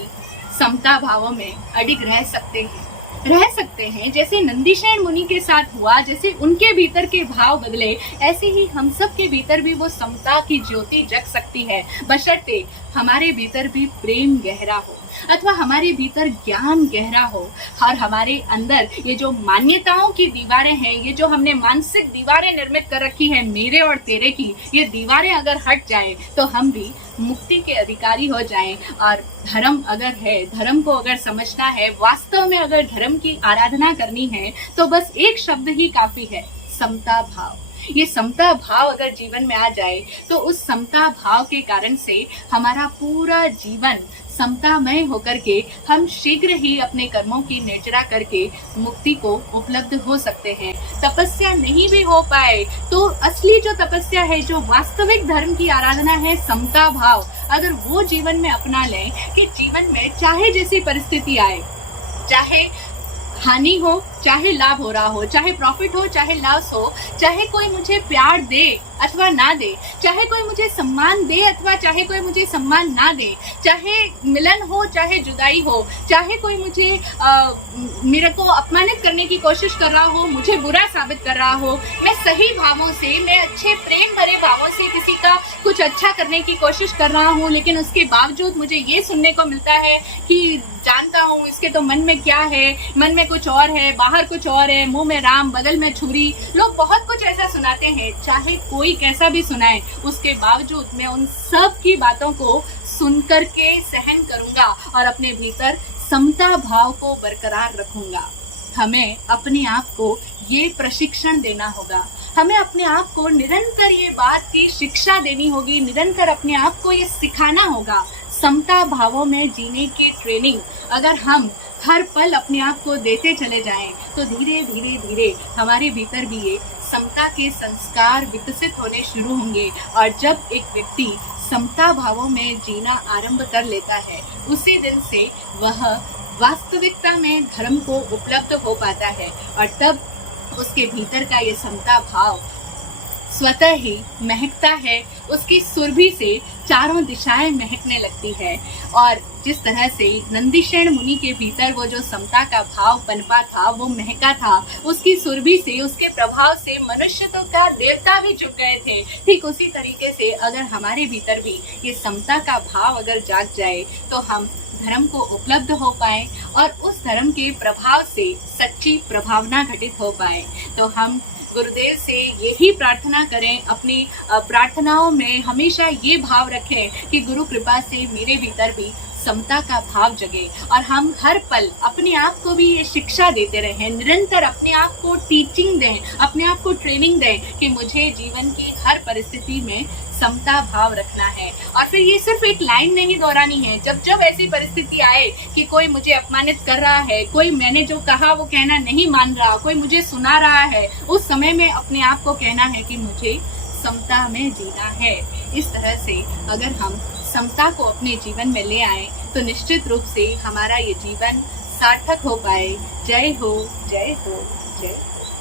समता भावों में अडिग रह सकते हैं। जैसे नंदीश्वर मुनि के साथ हुआ, जैसे उनके भीतर के भाव बदले, ऐसे ही हम सब के भीतर भी वो समता की ज्योति जग सकती है, बशर्ते हमारे भीतर भी प्रेम गहरा हो अथवा हमारे भीतर ज्ञान गहरा हो और हमारे अंदर ये जो मान्यताओं की दीवारें हैं, ये जो हमने मानसिक दीवारें निर्मित कर रखी है मेरे और तेरे की, ये दीवारें अगर हट जाए तो हम भी मुक्ति के अधिकारी हो जाएं। और धर्म अगर है, धर्म को अगर समझना है, वास्तव में अगर धर्म की आराधना करनी है तो बस एक शब्द ही काफी है, समता भाव। ये समता भाव अगर जीवन में आ जाए तो उस समता भाव के कारण से हमारा पूरा जीवन समतामय होकर के हम शीघ्र ही अपने कर्मों की निर्जरा करके मुक्ति को उपलब्ध हो सकते हैं। तपस्या नहीं भी हो पाए तो असली जो तपस्या है, जो वास्तविक धर्म की आराधना है, समता भाव, अगर वो जीवन में अपना लें कि जीवन में चाहे जैसी परिस्थिति आए, चाहे हानि हो चाहे लाभ हो रहा हो, चाहे प्रॉफिट हो चाहे लॉस हो, चाहे कोई मुझे प्यार दे अथवा ना दे, चाहे कोई मुझे सम्मान दे अथवा चाहे कोई मुझे सम्मान ना दे, चाहे मिलन हो चाहे जुदाई हो, चाहे कोई मुझे मेरे को अपमानित करने की कोशिश कर रहा हो, मुझे बुरा साबित कर रहा हो, मैं सही भावों से, मैं अच्छे प्रेम भरे भावों से किसी का कुछ अच्छा करने की कोशिश कर रहा हूँ, लेकिन उसके बावजूद मुझे ये सुनने को मिलता है कि जानता हूँ इसके तो मन में क्या है, मन में कुछ और है, बाहर कुछ और है, मुंह में राम बगल में छुरी, लोग बहुत कुछ ऐसा सुनाते हैं। चाहे कोई कैसा भी सुनाए, उसके बावजूद मैं उन सब की बातों को सुन करके सहन करूंगा और अपने भीतर समता भाव को बरकरार रखूंगा। हमें अपने आप को ये प्रशिक्षण देना होगा, हमें अपने आप को निरंतर ये बात की शिक्षा देनी होगी, निरंतर अपने आप को ये सिखाना होगा। समता भावों में जीने की ट्रेनिंग अगर हम हर पल अपने आप को देते चले जाएं तो धीरे धीरे धीरे हमारे भीतर भी ये समता के संस्कार विकसित होने शुरू होंगे। और जब एक व्यक्ति समता भावों में जीना आरंभ कर लेता है, उसी दिन से वह वास्तविकता में धर्म को उपलब्ध हो पाता है और तब उसके भीतर का ये समता भाव स्वतः ही महकता है, उसकी सुरभि से चारों दिशाएं महकने लगती है। और जिस तरह से नंदीशेन मुनि के भीतर वो जो समता का भाव पनपा था, वो महका था, उसकी सुरभि से, उसके प्रभाव से मनुष्य तो क्या देवता भी झुक गए थे। ठीक उसी तरीके से अगर हमारे भीतर भी ये समता का भाव अगर जाग जाए तो हम धर्म को उपलब्ध हो पाए और उस धर्म के प्रभाव से सच्ची प्रभावना घटित हो पाए। तो हम गुरुदेव से यही प्रार्थना करें, अपनी प्रार्थनाओं में हमेशा ये भाव रखें कि गुरु कृपा से मेरे भीतर भी समता का भाव जगे और हम हर पल अपने आप को भी ये शिक्षा देते रहें, निरंतर अपने आप को टीचिंग दें, अपने आप को ट्रेनिंग दें कि मुझे जीवन की हर परिस्थिति में समता भाव रखना है। और फिर ये सिर्फ एक लाइन नहीं दोहरानी है। जब जब ऐसी परिस्थिति आए कि कोई मुझे अपमानित कर रहा है, कोई मैंने जो कहा वो कहना नहीं मान रहा, कोई मुझे सुना रहा है, उस समय में अपने आप को कहना है कि मुझे समता में जीना है। इस तरह से अगर हम समता को अपने जीवन में ले आए तो निश्चित रूप से हमारा ये जीवन सार्थक हो पाए। जय हो, जय हो, जय हो।